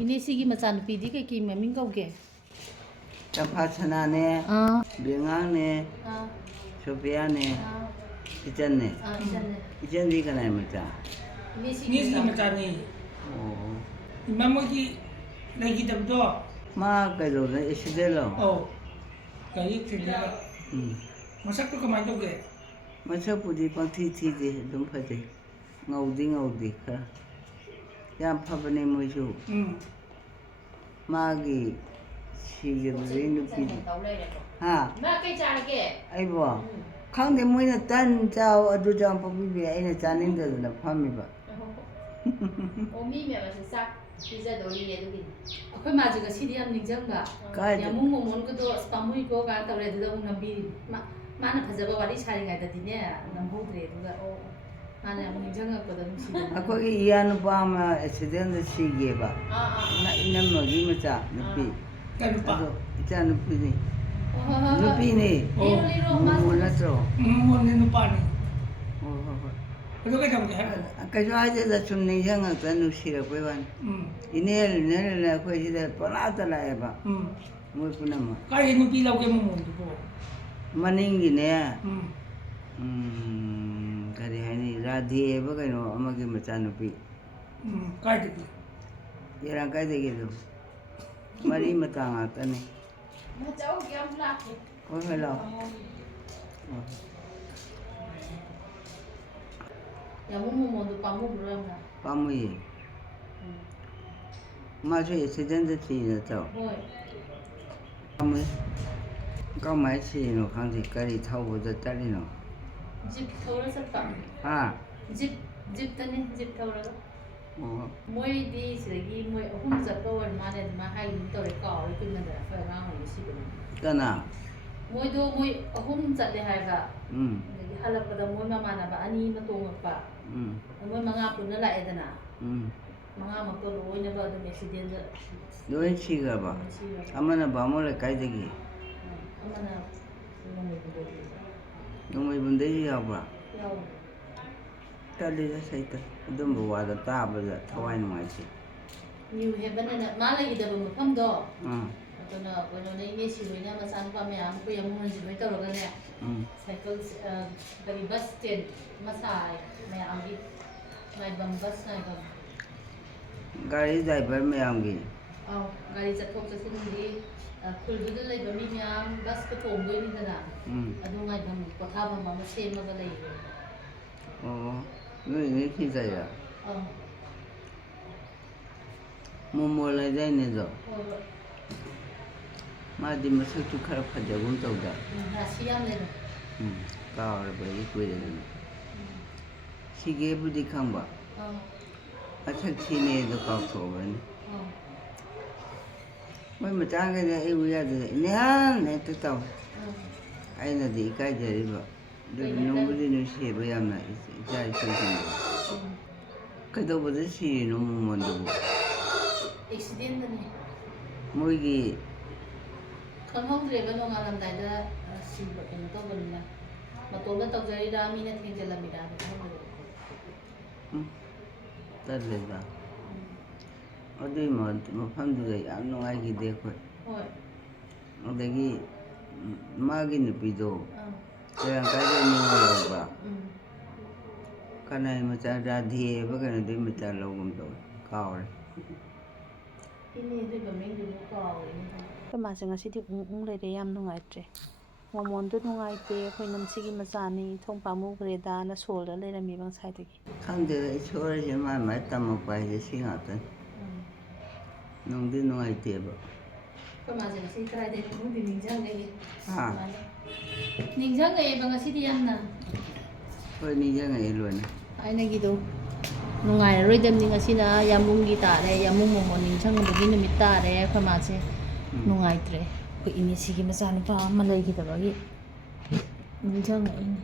Inisigi macam pidi ke kim ming kau ke? Tapasana ne, bengang ne, Sophia ne, ijan ne. Ijan di kana macam. Inisigi macam ni. Oh. Mama ki lagi tak betul. Ma kalau na isidelo. Oh. Kali tidak. Masak tu kemana tu ke? Masak pudi pangti di dompet deh. Ngaudi ka. Yang apa ni musuh? Magi siapa pidi. Ha. Ma kay cara ke? Ay ba. Kang de mo na tan jao adu jao pabibi ay na janin da na phami ba. Omi me ba sa pizza dori ye du. Akhoi ma jiga sidi am ningjang ba. Kai. Yamu momon ko do spamui ko ga tawre du da nambi. Mana phajaba wari sari ga da dine namhodre du ga o. Mana am ningjang ko da nusi. Akhoi iyan pa ma accident da sige ba. Na inam magi macha nupi. Kan lupa. Icha nupi ni. Nupi ni. Mo na tro. Mo ni lupa ni. Oh. Itu kan jam ke? Kajo aja da sun ningjang ta nu sira ko ban. Inel na ko sida pala ta la ba. Mo puna ma. Kali ni pilau ke mo tu po. Maningi ne. Kari hani radhi ba kaino amagi macha nupi. Kai tu. Yarang kai de gitu. Mari matanga ta ne. Macam ke am lak. Oh hello. Yamu momon du pamu buram na. Pamui. Ma cho accident da chi na chao. Hoi. Pamui. Kau mai chi no khang ji kari thau bo da ta ni no. Jeep thora sa pa. Ha. Jeep tani jeep thora. Oh. Moi di sigi moi ahum jat ko wan ma ne ma hai yin to re ka ri kun na da fa ma ho si ko. Kana. Moi do moi ahum jat le hai ba. Halap pada moi ma ma na ba ani ma to ma pa. Moi manga pun na la e da na. Manga ma to lo oi na ba da accident da. Doi chi ga ba. Amana ba mo le kai de gi. Amana Nung may bunday ya ba. Yaw. Tali da sai ta. Dum bo wa da ta ba da thawai no mai chi. New heaven na ma la gi da ba ma pham do. Atuna wano na ini si Rina masan pa may amo ko yung mga jimay tawag na cycle dari bus stand masay may ambi may bang bus na ibang Gari driver may amgi. Oh, gari sa tok sa sinundi kuldo doon lang bami niya bus ko tomboy ni na ado nga ibang patabang mamasay magalay. Oo. Ni ki sa ya. Oh. Mumula dai ne do. Madi masak tu khara phaja gun tau da. Rasiyam le. Ka ra ba yi kwe de. Sige bu di khang ba. Athak chi ne do ka tho ba ni. Mai ma ta ga ai u ya de ne ha ne tu tau. Ai na di kai de ri ba. De no bu di no she ba ya na ja chi chi. Ka do ba de chi no mu mon do. Accident na ni. Moi gi ꯈꯪꯍꯧꯗ꯭ꯔꯦꯕ ꯅꯣꯡꯉꯥꯜꯂꯝꯗꯥꯏꯗ ꯁꯤꯕ ꯀꯩꯅꯣ ꯇꯧꯕꯅꯤꯅ ꯃꯇꯣꯝꯗ ꯇꯧꯖꯔꯤꯔꯥ ꯃꯤꯅ ꯊꯦꯡꯖꯤꯜꯂꯝꯃꯤꯔꯥ ꯇꯜꯂꯦꯗ ꯑꯗꯨꯏ ꯃꯐꯝꯗꯨꯗ ꯌꯥꯝ ꯅꯨꯡꯉꯥꯏꯈꯤꯗꯦ ꯑꯩꯈꯣꯏ ꯍꯣꯏ ꯑꯗꯒꯤ ꯃꯥꯒꯤ ꯅꯨꯄꯤꯗꯣ ꯀꯩꯔꯥꯡꯀꯥꯏꯗ ꯅꯤꯡꯉ ꯂꯧꯕ ꯀꯅꯥꯏ ꯃꯆꯥ ꯔꯥꯙꯦꯕ ꯀꯩꯅꯣꯗꯨꯒꯤ ꯃꯆꯥ ꯂꯧꯒꯨꯝ ꯇꯧꯋꯦ ꯀꯥꯎꯔꯦ ꯑꯩꯈꯣꯏ ꯃꯥꯁꯦ ꯉꯁꯤꯗꯤ ꯂꯩꯔꯦ ꯌꯥꯝ ꯅꯨꯡꯉꯥꯏꯇ꯭ꯔꯦ ꯃꯣꯃꯣꯟꯗꯣ ꯅꯨꯡꯉꯥꯏꯇꯦ ꯑꯩꯈꯣꯏ ꯅꯝꯁꯤꯒꯤ ꯃꯆꯥꯅꯤ ꯏꯊꯣꯡ ꯄꯥꯝꯃꯨꯈ꯭ꯔꯦꯗꯥꯅ ꯁꯣꯜꯂ ꯂꯩꯔꯝꯃꯤꯕ ꯉꯁꯥꯏꯗꯒꯤ ꯈꯪꯗꯦꯗ ꯏꯁꯣꯔꯁꯦ ꯃꯥꯏ ꯃꯥꯏ ꯇꯝꯃꯛꯄ ꯍꯥꯏꯁꯦ ꯁꯤ ꯉꯥꯛꯇꯅꯤ ꯅꯨꯡꯗꯤ ꯅꯨꯡꯉꯥꯏꯇꯦꯕ ꯑꯩꯈꯣꯏ ꯃꯥꯁꯦ ꯉꯁꯤ ꯀꯗꯥꯏꯗꯩ ꯈꯪꯗꯦ ꯅꯤꯡꯁꯤꯡꯉꯛꯏ ꯍꯥ ꯅꯤꯡꯁꯤꯡꯉꯛꯑꯦꯕ ꯉꯁꯤꯗꯤ ꯌꯥꯝꯅ ꯍꯣꯏ ꯅꯤꯡꯁꯤꯡꯉꯛꯑꯦ ꯂꯣꯏꯅ ꯊꯥꯏꯅꯒꯤꯗꯣ ꯅꯨꯡꯉꯥꯏꯔꯔꯣꯏꯗꯕꯅꯤ ꯉꯁꯤꯅ ꯌꯥꯝꯕꯨꯡꯒꯤ ꯇꯥꯔꯦ ꯌꯥꯝꯕꯨꯡ ꯃꯣꯃꯣꯟ ꯅꯤꯡꯁꯤꯡꯕꯒꯤ ꯅꯨꯃꯤꯠ ꯇꯥꯔꯦ ꯑꯩꯈꯣꯏ ꯃꯥꯁꯦ ꯅꯨꯡꯉꯥꯏꯇ꯭ꯔꯦ ꯑꯩꯈꯣꯏ ꯏꯅꯤꯁꯤꯒꯤ ꯃꯆꯥꯅꯨꯄꯥ ꯑꯃ ꯂꯩꯈꯤꯗꯕꯒꯤ ꯅꯤꯡꯁꯤꯡꯉꯛꯏꯅꯤ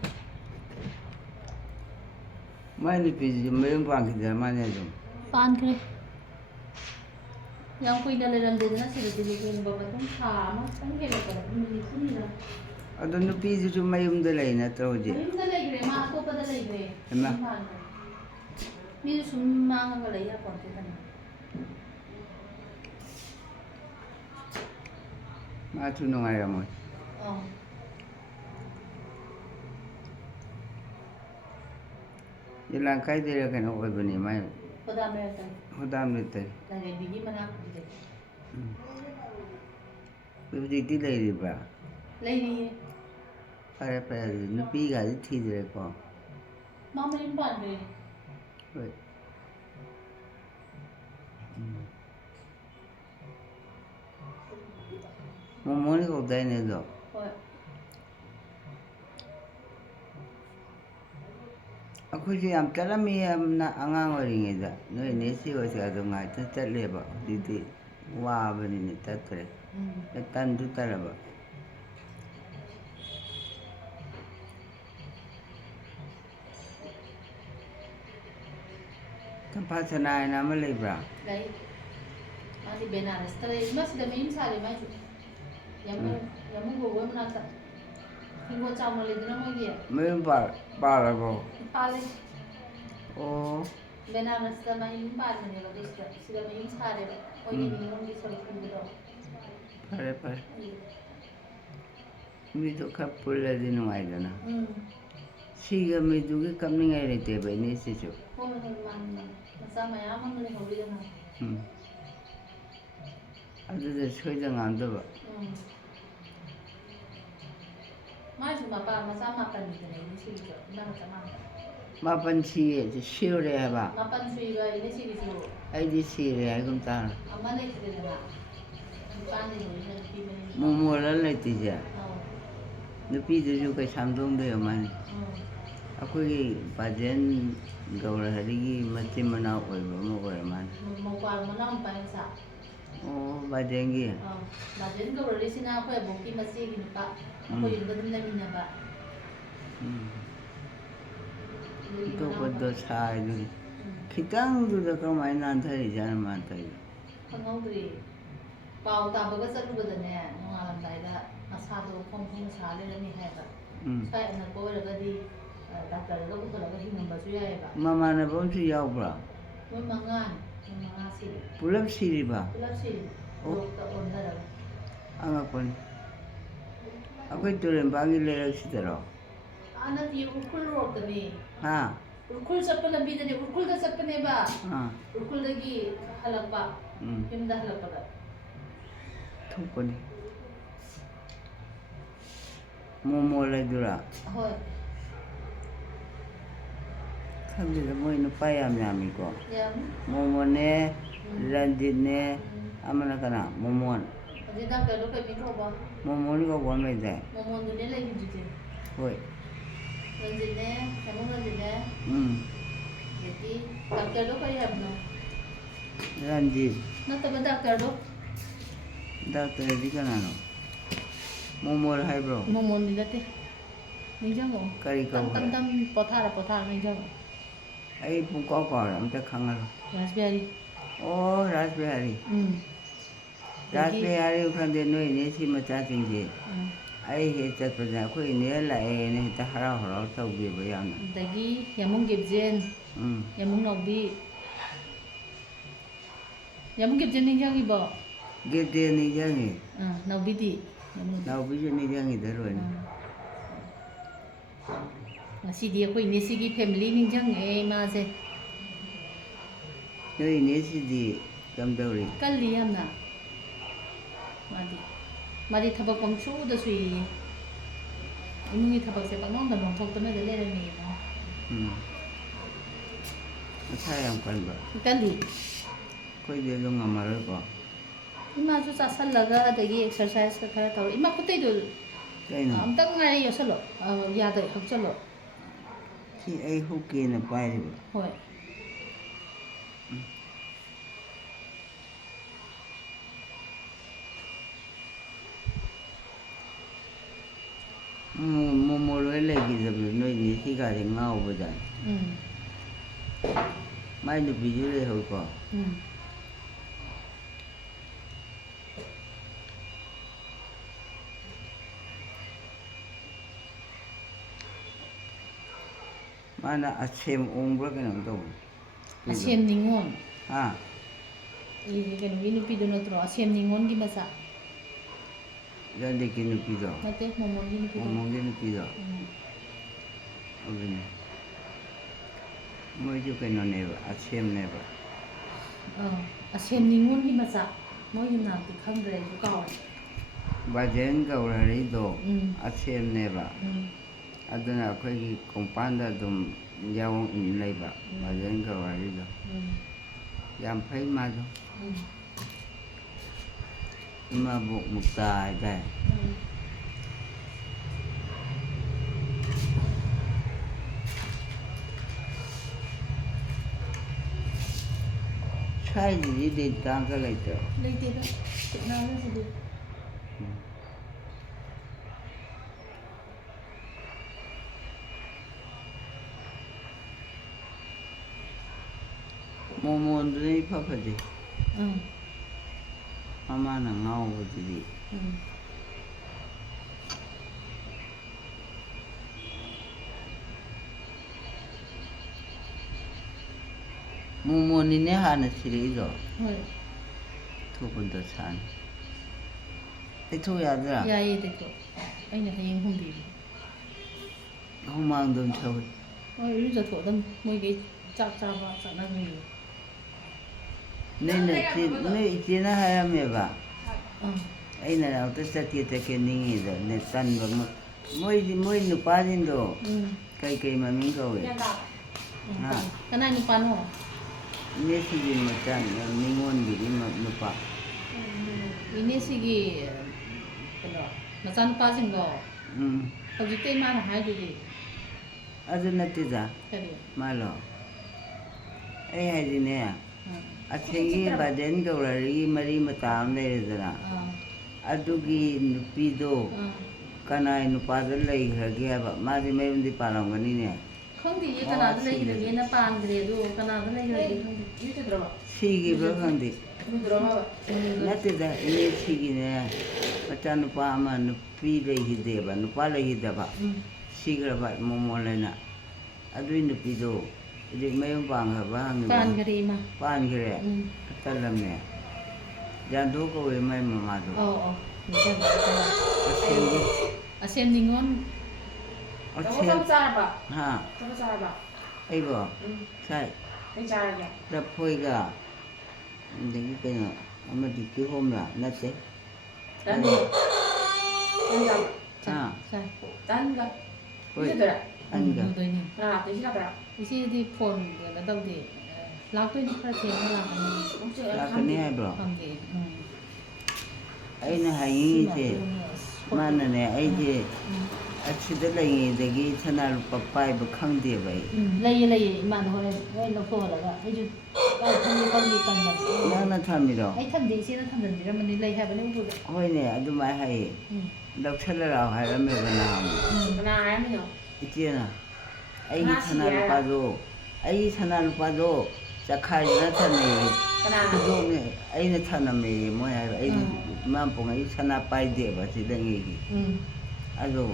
ꯃꯥꯏ ꯅꯨꯄꯤꯁꯤꯁꯨ ꯃꯌꯨꯝ ꯄꯥꯟꯈꯤꯗ꯭ꯔ ꯃꯥꯅꯦ ꯑꯗꯨꯝ ꯄꯥꯟꯈ꯭ꯔꯦ ꯌꯥꯝ ꯀꯨꯏꯅ ꯂꯩꯔꯝꯗꯦꯗꯅ ꯁꯤꯗꯗꯤ ꯂꯨꯍꯣꯡꯕ ꯃꯇꯨꯡ ꯊꯥ ꯑꯃꯈꯛꯇꯪ ꯍꯦꯜꯂꯛꯄꯗ ꯅꯨꯃꯤꯠꯁꯤꯅ ꯑꯗꯣ ꯅꯨꯄꯤꯗꯨꯁꯨ ꯃꯌꯨꯝꯗ ꯂꯩ ꯅꯠꯇ꯭ꯔꯣ ꯍꯧꯖꯤꯛ ꯃꯌꯨꯝꯗ ꯂꯩꯈ꯭ꯔꯦ ꯃꯥ ꯑꯇꯣꯞꯄꯗ ꯂꯩꯈ꯭ꯔꯦ ꯃꯤꯁꯨ ꯁꯨꯝ ꯃꯥꯡꯉꯒ ꯂꯩ ꯌꯥꯄꯣꯟꯇꯦꯗꯅ Matu nungairamoy. Oh. Ilang kai dira kena oibani mai. Pada American. Hodam nite. Lagi bigi mana aku deh. Bibidi lady ba. Lady. Pare pare nupi ga thi dire ko. Mama ni ban deh. Wait. Momoni ko dai ne do. Oh. Aku am talami na angang oringeda. No nesi o sa do ngai ta taleba. Didi wa bani ne tatre. Tan du talaba. Tampasana na malibra. Lai. Mati benares. Tapi masih dah main sari maju. Yang gua mana tak. Tinggal campur lagi nama dia. Main ba ko. Pale. Oh. Benares dah main ban ni kalau sudah main sari. Oh ini orang di sana pun betul. Pare. Mi to kapul la dinu ai dana. Siga mi du ke kamni ngai rete ba ni se cho. Oh mana. Masa maya mana ni hobi dah. Adu de choi da ngam da ba. Mai cuma masa makan di sini ini sih juga. Mana macam mana? Mapan si je siu re ba. Makan sih ini sih itu. Ai di si re ai kum ta. Amal itu dia. Pan ni hobi nanti beli. Mo mo la le ti ja. Oh. Nupi de ju kai samdong de ma ni. Akoi bajen gaura harigi mati mana oi ba mo ko ma ni. Mau kuah mana umpan sa. Oh bajen gi. Bajen gaura di sini aku ya bukti masih gini pak. Aku yang betul lagi ni pak. To ko do sa ni. Kitang du da ka mai nan thari jan ma tai. Kau beri. Pau tak bagus satu bedanya. Mengalam saya dah asal tu pom sale ni hebat. Saya nak bawa lagi di doktor itu aku kalau lagi membasuh ya pak. Mama na bon si yau bra. Memangan sih. Pulap si ba. Pulap sih. Doktor onda dah. Angapon. Akoi tulen bangi le si taro. Anak dia ukul road ni. Ha. Ukul siapa lebih dari ukul dah siapa ni ba? Ha. Ukul lagi halap pak. Kim dah halap pak. Thuko ni. Momo la dura. Hoi. Khamde da moi no pa yam yami ko. Yang. Momo ne, Ranjit ne, amana kana momon. Jadi dah kalau kau minum apa? Momo ni ko bon mai dai. Momon tu ni lagi jadi. Hoi. Ranjit ni, kamu ranjit ni. Jadi doktor tu kau yang mana? Ranjit. Nak tahu doktor tu? Doctor di kana no. Momo hai bro. Momon ni dah teh. Ni jangan. Kari ka. Tam pothar ni jangan. Ai pun ko am ta khangal. Raspberry. Oh, raspberry. Raspberry khan de noi ne si ma cha ting je. Ai he chat pa ja khoi ne la e ne ta hara tau ge ba yam na. Dagi yamung gibjen. Yamung nobi. Yamung gibjen ni jangan ibu. Ge de ni jangi. Nobi di. Nau bi je ni jangi da ro ni. Masih dia kau ini sih family ni jangan mas. Noi ne si di kam dau ri. Kali am na. Madi thabak pam chu da sui. Ini thabak se pang dah nong thok tu na dah le ni. Asa yam kan ba. Kali. Koi de lo ngamar ko. Ima tu sasal laga dagi exercise ka kara tahu. Ima kutai tu. Kai no. Am tak ngai yo salo. Ya da hak salo. Si ai hu ke na pai ri. Hoi. Momo lo le gi da noi ni si ga de ngau ba da. Mai no bi ju le ho ko. Mana asem ongba ke nang to. Asiem ningon. Ha. Ini kan ini pido na tro asiem ningon gi masa. ꯌꯥꯟꯗꯦꯛꯀꯤ ꯅꯨꯄꯤꯗꯣ ꯅꯠꯇꯦ ꯃꯣꯃꯣꯟꯒꯤ ꯅꯨꯄꯤꯗꯣ ꯃꯣꯃꯣꯟꯒꯤ ꯅꯨꯄꯤꯗꯣ ꯑꯗꯨꯅꯤ ꯃꯣꯏꯁꯨ ꯀꯩꯅꯣꯅꯦꯕ ꯑꯁꯦꯝꯅꯦꯕ ꯑꯁꯦꯝ ꯅꯤꯉꯣꯜꯒꯤ ꯃꯆꯥ ꯃꯣꯏꯒꯤ ꯅꯥꯝꯗꯤ ꯈꯪꯗ꯭ꯔꯦ ꯑꯩꯁꯨ ꯀꯥꯎꯔꯦ ꯕꯥꯖꯦꯟ ꯒꯧꯔꯍꯔꯤꯗꯣ ꯑꯁꯦꯝꯅꯦꯕ ꯎꯝ ꯑꯗꯨꯅ ꯑꯩꯈꯣꯏꯒꯤ ꯀꯣꯡꯄꯥꯟꯗ ꯑꯗꯨꯝ ꯌꯥꯎ ꯂꯩꯕ ꯕꯥꯖꯦꯟ ꯒꯧꯔꯍꯔꯤꯗꯣ ꯌꯥꯝ ꯐꯩ ꯃꯥꯗꯣ ꯏꯃꯥꯕꯣꯛ ꯃꯨꯛꯇꯥ ꯍꯥꯏꯇꯥꯔꯦ ꯁ꯭ꯋꯥꯏꯗꯗꯤ ꯂꯤꯟ ꯀꯥꯡꯒ ꯂꯩꯇ꯭ꯔꯣ ꯂꯩꯇꯦꯗ ꯈꯨꯠꯅꯥꯟꯅꯁꯤꯗꯤ ꯃꯣꯃꯣꯟꯗꯨꯅ ꯏꯐ ꯐꯖꯩ ꯃꯃꯥꯅ ꯉꯥꯎꯕꯗꯨꯗꯤ ꯃꯣꯃꯣꯟꯅꯤꯅꯦ ꯍꯥꯟꯅ ꯁꯤꯔꯛꯏꯗꯣ ꯍꯣꯏ ꯊꯣꯛꯄꯗ ꯁꯥꯅꯤ ꯇꯩꯊꯣꯛ ꯌꯥꯗ꯭ꯔꯥ ꯌꯥꯏꯌꯦ ꯇꯩꯊꯣꯛ ꯑꯩꯅ ꯍꯌꯦꯡ ꯍꯣꯡꯕꯤꯒꯦ ꯍꯨꯃꯥꯡꯗꯣ ꯑꯗꯨꯝ ꯁꯧꯏ ꯍꯣꯏ ꯏꯔꯨꯖꯊꯣꯛꯑꯗꯝ ꯃꯣꯏꯒꯤ ꯆꯥꯛ ꯆꯥꯕ ꯆꯠꯅꯈ꯭ꯔꯤꯌꯦ ꯅꯣꯏ ꯏꯆꯦꯅ ꯍꯥꯏꯔꯝꯃꯦꯕ ꯑꯥ ꯑꯩꯅ ꯑꯃꯨꯛꯇ ꯆꯠꯀꯦ ꯅꯤꯡꯉꯤꯗ ꯇꯟꯕ ꯃꯣꯏ ꯅꯨꯄꯥꯁꯤꯡꯗꯣ ꯀꯩ ꯃꯃꯤꯡ ꯀꯧꯏ ꯀꯅꯥ ꯅꯨꯄꯥꯅꯣ ꯏꯅꯦꯁꯤꯒꯤ ꯃꯆꯥ ꯅꯤꯉꯣꯟꯕꯤꯒꯤ ꯅꯨꯄꯥ ꯏꯅꯦꯁꯤꯒꯤ ꯀꯩꯅꯣ ꯃꯆꯥꯅꯨꯄꯥꯁꯤꯡꯗꯣ ꯍꯧꯖꯤꯛꯇ ꯏꯃꯥꯅ ꯍꯥꯏꯗꯨꯗꯤ ꯑꯗꯨ ꯅꯠꯇꯦꯗ ꯀꯔꯤ ꯃꯥꯂꯣ ꯑꯩ ꯍꯥꯏꯗꯤꯅꯦ ꯑꯁꯦꯡꯒꯤ ꯕꯥꯖꯦꯟ ꯒꯧꯔꯍꯔꯤꯒꯤ ꯃꯔꯤ ꯃꯇꯥ ꯑꯃ ꯂꯩꯔꯦꯗꯅ ꯑꯗꯨꯒꯤ ꯅꯨꯄꯤꯗꯣ ꯀꯅꯥꯏ ꯅꯨꯄꯥꯗ ꯂꯩꯈ꯭ꯔꯒꯦ ꯍꯥꯏꯕ ꯃꯥꯗꯤ ꯃꯌꯨꯝꯗꯤ ꯄꯥꯜꯂꯝꯒꯅꯤꯅꯦ ꯈꯪꯗꯦꯌꯦ ꯀꯅꯥꯗ ꯂꯩꯈ꯭ꯔꯒꯦꯅ ꯄꯥꯟꯈ꯭ꯔꯦ ꯑꯗꯣ ꯀꯅꯥꯗ ꯂꯩꯈ꯭ꯔꯒꯦ ꯈꯪꯗꯦ ꯁꯤꯈꯤꯕ꯭ꯔꯥ ꯈꯪꯗꯦ ꯅꯠꯇꯦꯗ ꯏꯅꯦ ꯁꯤꯒꯤꯅꯦ ꯃꯆꯥꯅꯨꯄꯥ ꯑꯃ ꯅꯨꯄꯤ ꯂꯩꯈꯤꯗꯦꯕ ꯅꯨꯄꯥ ꯂꯩꯈꯤꯗꯕ ꯁꯤꯈ꯭ꯔꯕ ꯃꯣꯃꯣꯟ ꯂꯩꯅ ꯑꯗꯨꯏ ꯅꯨꯄꯤꯗꯣ ꯍꯧꯖꯤꯛ ꯃꯌꯨꯝ ꯄꯥꯟꯈ꯭ꯔꯕ ꯍꯪꯉꯤꯕ ꯄꯥꯟꯈ꯭ꯔꯦ ꯏꯃꯥ ꯄꯥꯟꯈ꯭ꯔꯦ ꯇꯜꯂꯝꯅꯦ ꯌꯥꯟꯙꯣ ꯀꯧꯋꯦ ꯃꯥꯏ ꯃꯃꯥꯗꯣ ꯑꯁꯦꯝ ꯅꯤꯉꯣꯜ ꯍꯥ ꯑꯩꯕꯣ ꯁꯥꯏ ꯂꯐꯣꯏꯒ ꯑꯗꯒꯤ ꯀꯩꯅꯣ ꯑꯃꯗꯤ ꯀꯤꯍꯣꯝꯔ ꯅꯠꯇꯦ ꯏꯆꯦꯗꯤ ꯐꯣꯟ ꯀꯩꯅꯣ ꯇꯧꯗꯦ ꯂꯥꯛꯇꯣꯏꯅꯤ ꯈꯔ ꯊꯦꯡꯅ ꯂꯥꯛꯀꯅꯤ ꯍꯥꯏꯕ꯭ꯔꯣ ꯈꯪꯗꯦ ꯑꯩꯅ ꯍꯥꯏꯅꯤꯡꯉꯤꯁꯦ ꯃꯥꯅꯅꯦ ꯑꯩꯁꯦ ꯑꯁꯤꯗ ꯂꯩꯉꯩꯗꯒꯤ ꯁꯅꯥ ꯂꯨꯄꯥ ꯄꯥꯏꯕ ꯈꯪꯗꯦꯕ ꯑꯩ ꯂꯩꯌꯦ ꯏꯃꯥꯅ ꯍꯣꯔꯦꯟ ꯂꯧꯊꯣꯛꯍꯜꯂꯒ ꯑꯩꯁꯨ ꯈꯪꯗꯦ ꯀꯟꯕꯅꯤ ꯅꯪꯅ ꯊꯝꯃꯤꯔꯣ ꯑꯩ ꯊꯝꯗꯦ ꯏꯆꯦꯅ ꯊꯝꯖꯟꯕꯤꯔꯝꯕꯅꯤ ꯂꯩ ꯍꯥꯏꯕꯅꯤ ꯎꯄꯨꯗ ꯍꯣꯏꯅꯦ ꯑꯗꯨꯃꯥꯏꯅ ꯍꯥꯏꯌꯦ ꯂꯧꯁꯜꯂ ꯂꯥꯛꯑꯣ ꯍꯥꯏꯔꯝꯃꯦꯕ ꯅꯍꯥꯟꯃꯨꯛ ꯀꯅꯥ ꯍꯥꯏꯔꯝꯃꯤꯅꯣ ꯏꯆꯦꯅ ꯑꯩꯒꯤ ꯁꯅꯥ ꯂꯨꯄꯥꯗꯣ ꯆꯈꯥꯏꯗꯅ ꯊꯝꯃꯦꯌꯦ ꯈꯨꯗꯣꯞꯅꯦ ꯑꯩꯅ ꯊꯅꯝꯃꯦꯌꯦ ꯃꯣꯏ ꯍꯥꯏꯕ ꯑꯩꯗꯤ ꯏꯃꯥꯄꯣꯛ ꯑꯩ ꯁꯅꯥ ꯄꯥꯏꯗꯦꯕ ꯁꯤꯗꯉꯩꯒꯤ ꯑꯗꯣ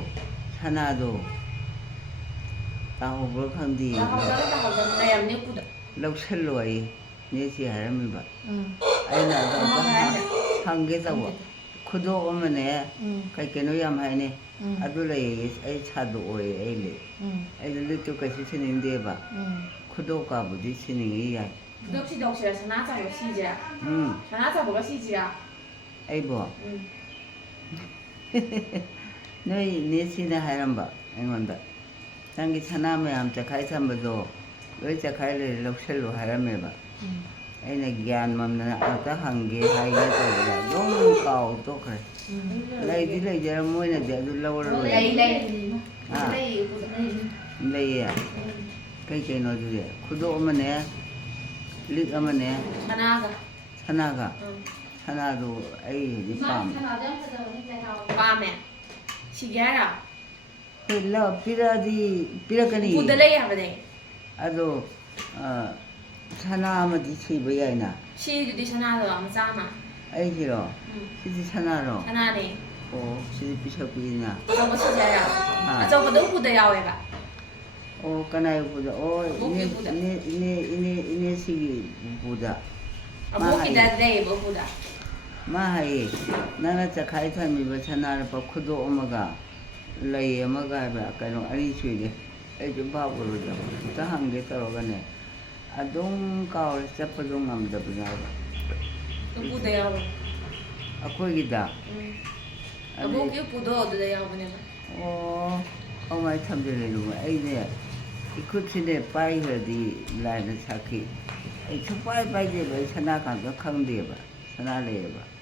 ꯁꯅꯥꯗꯣ ꯇꯥꯍꯧꯕ꯭ꯔꯥ ꯈꯪꯗꯦ ꯂꯧꯁꯜꯂꯣ ꯑꯩ ꯅꯦꯁꯤ ꯍꯥꯏꯔꯝꯃꯤꯕ ꯑꯩꯅ ꯑꯗꯣ ꯍꯪꯒꯦ ꯇꯧꯕ ꯈꯨꯗꯣꯞ ꯑꯃꯅꯦ ꯀꯩꯅꯣ ꯌꯥꯝ ꯍꯥꯏꯅꯦ ꯑꯗꯨ ꯂꯩꯌꯦ ꯑꯩ ꯁꯥꯗꯣꯛꯑꯣꯌꯦ ꯑꯩ ꯂꯩ ꯑꯩꯗꯣ ꯂꯤꯛꯇꯣ ꯀꯩꯁꯨ ꯁꯤꯅꯤꯡꯗꯦꯕ ꯈꯨꯗꯣꯞꯀꯥꯕꯨꯗꯤ ꯁꯤꯅꯤꯡꯉꯤ ꯌꯥꯏ ꯈꯨꯗꯣꯞ ꯁꯤꯗꯣꯛꯁꯤꯔꯥ ꯁꯅꯥ ꯆꯥꯕꯒ ꯁꯤꯁꯤꯔꯥ ꯁꯅꯥ ꯆꯥꯕꯒ ꯁꯤꯁꯤꯔꯥ ꯑꯩꯕꯣ ꯅꯣꯏ ꯅꯦꯁꯤꯅ ꯍꯥꯏꯔꯝꯕ ꯑꯩꯉꯣꯟꯗ ꯅꯪꯒꯤ ꯁꯅꯥ ꯃꯌꯥꯝ ꯆꯈꯥꯏ ꯊꯝꯕꯗꯣ ꯂꯣꯏ ꯆꯈꯥꯏ ꯂꯩꯔꯦ ꯂꯧꯁꯜꯂꯨ ꯍꯥꯏꯔꯝꯃꯦꯕ ꯑꯩꯅ ꯒ꯭ꯌꯥꯟ ꯃꯝꯗꯅ ꯑꯝꯇ ꯍꯪꯒꯦ ꯍꯥꯏꯒꯦ ꯇꯧꯕꯗ ꯑꯗꯨꯝ ꯀꯥꯎ ꯇꯣꯛꯈ꯭ꯔꯦ ꯂꯩꯗꯤ ꯂꯩꯖꯔ ꯃꯣꯏꯅꯗꯤ ꯑꯗꯨ ꯂꯧꯔꯔꯣꯏ ꯂꯩꯌꯦ ꯀꯩꯅꯣ ꯑꯗꯨꯗꯤ ꯈꯨꯗꯣꯞ ꯑꯃꯅꯦ ꯂꯤꯛ ꯑꯃꯅꯦ ꯁꯅꯥꯒ ꯁꯅꯥꯗꯣ ꯑꯩ ꯍꯧꯖꯤꯛ ꯄꯥꯝꯃꯦ ꯄꯥꯝꯃꯦ ꯁꯤꯒꯦ ꯍꯥꯏꯔꯣ ꯍꯣꯏ ꯄꯤꯔꯛꯑꯗꯤ ꯄꯤꯔꯛꯀꯅꯤ ꯎꯄꯨꯗ ꯂꯩ ꯍꯥꯏꯕꯅꯦ ꯑꯗꯣ ꯁꯅꯥ ꯑꯃꯗꯤ ꯁꯤꯕ ꯌꯥꯏꯅ ꯁꯤꯗꯨꯗꯤ ꯁꯅꯥꯗꯣ ꯃꯆꯥ ꯑꯃ ꯑꯩꯒꯤꯔꯣ ꯁꯤꯗꯤ ꯁꯅꯥꯔꯣ ꯁꯅꯥꯅꯦ ꯑꯣ ꯁꯤꯗꯤ ꯄꯤꯁꯛ ꯄꯤꯛꯏꯅ ꯑꯆꯧꯕ ꯁꯤꯁꯦ ꯍꯥꯏꯔꯣ ꯑꯆꯧꯕꯗꯣ ꯎꯄꯨꯗ ꯌꯥꯎꯋꯦꯕ ꯑꯣ ꯀꯅꯥꯏ ꯎꯄꯨꯗ ꯑꯣ ꯑꯕꯣꯛꯀꯤ ꯎꯄꯨꯗ ꯏꯅꯦ ꯁꯤꯒꯤ ꯎꯄꯨꯗ ꯑꯕꯣꯛꯀꯤꯗ ꯂꯩꯌꯦꯕ ꯎꯄꯨꯗ ꯃꯥ ꯍꯥꯏꯌꯦ ꯅꯪꯅ ꯆꯈꯥꯏ ꯊꯝꯃꯤꯕ ꯁꯅꯥꯔꯛꯄ ꯈꯨꯗꯣꯞ ꯑꯃꯒ ꯂꯩ ꯑꯃꯒ ꯍꯥꯏꯕ ꯀꯩꯅꯣ ꯑꯅꯤ ꯁꯨꯏꯅꯦ ꯑꯩꯁꯨ ꯚꯥꯞ ꯑꯣꯏꯔꯨꯗꯕ ꯑꯝꯇ ꯍꯪꯒꯦ ꯇꯧꯔꯒꯅꯦ ꯑꯗꯨꯝ ꯀꯥꯎꯔꯦ ꯆꯠꯄꯗꯣ ꯉꯝꯗꯕꯅꯦ ꯍꯥꯏꯕ ꯎꯄꯨꯗ ꯌꯥꯎꯕ ꯑꯩꯈꯣꯏꯒꯤꯗ ꯑꯕꯣꯛꯀꯤ ꯎꯄꯨꯗꯣ ꯑꯗꯨꯗ ꯌꯥꯎꯕꯅꯦꯕ ꯑꯣ ꯀꯃꯥꯏꯅ ꯊꯝꯖꯤꯜꯂꯤꯅꯣ ꯑꯩꯅꯦ 이쿠치네 빠이거디 라는 사키 supaya 빠이제바 사나간도 칸데바 사나레바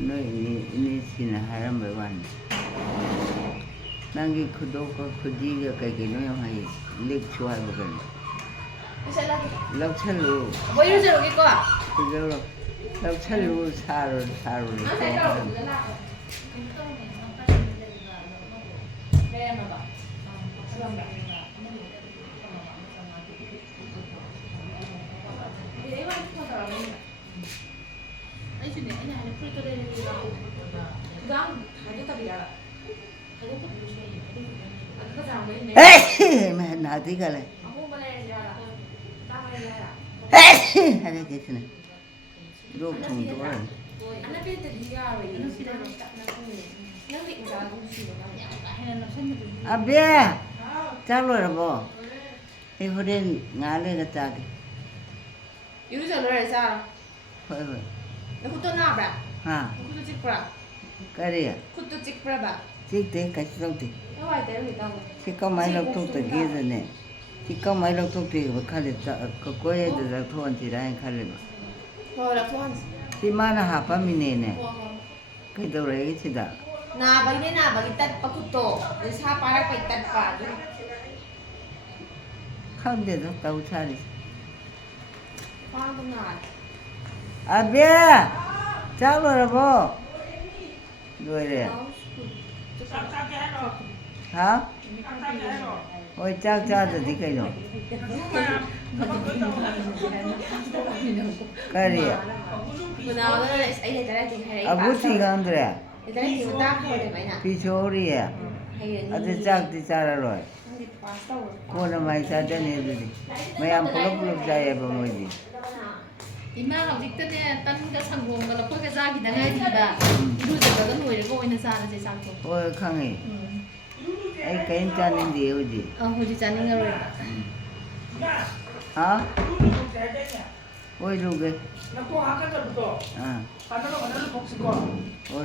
너 ini sini haram bewan nangi kudoka kudiga kayak yang hai lek chuai bukan lau chalu boy ujar lagi kok kudo lau chalu saru मैं नाती का ले अरे किसने दो तुम तो अबे चलो रबो ये होरेन गाले का चाके 이리 잘 놀아 자 होय 너 나브라 हाँ 굿도 찍브라 करिया 굿도 찍브라바 ठीक थे कैसे लोग 너 와이 때로 있다고 चिका माइल तो गेज ने चिका माइल तो खाली कोई इधर तो अंती रहे खाली 뭐라 포한 सीमाना हापा मिने ने कहीं तो रहेगी सीधा 나바이네 나바기 땄빠 굿도 사 빠라빠 땄빠 खाम दे दो ताऊ छारी 포한도 나 अबे चलो रबो दोरे हाँ ओए चाक तो दिखाई दो करिया 문화원을 아이네 따라ting 하래 अब ठीक अंदर है 따라ting 딱 하래 마이나 पिछोड़ी है अरे चाक दी चारा रोए पास्ता कौन माई चाहते नहीं दीदी मैं हम पुलुप जाए बमोजी 이마 hꯧꯖꯤꯛꯇꯅꯦ ꯇꯟꯒ ꯁꯪꯒꯣꯝꯒ ꯂꯐꯣꯏꯒ ꯆꯥꯈꯤꯗ ꯉꯥꯏꯔꯤꯕ 이루ꯖꯔꯒ ꯂꯣꯏꯔꯒ ꯑꯣꯏꯅ ꯆꯥꯔꯁꯦ ꯆꯥꯛꯇꯣ ओए खांगे ऐ कहीं जाने दिए उजी ꯍꯧꯖꯤꯛ ꯆꯥꯅꯤꯡꯉꯔꯣꯏꯕ हाँ ओए लोगे ꯅꯀꯣ ꯍꯥꯀꯗꯕꯗꯣ हाँ ꯐꯅꯕ ꯊꯣꯛꯁꯤꯀꯣ ओए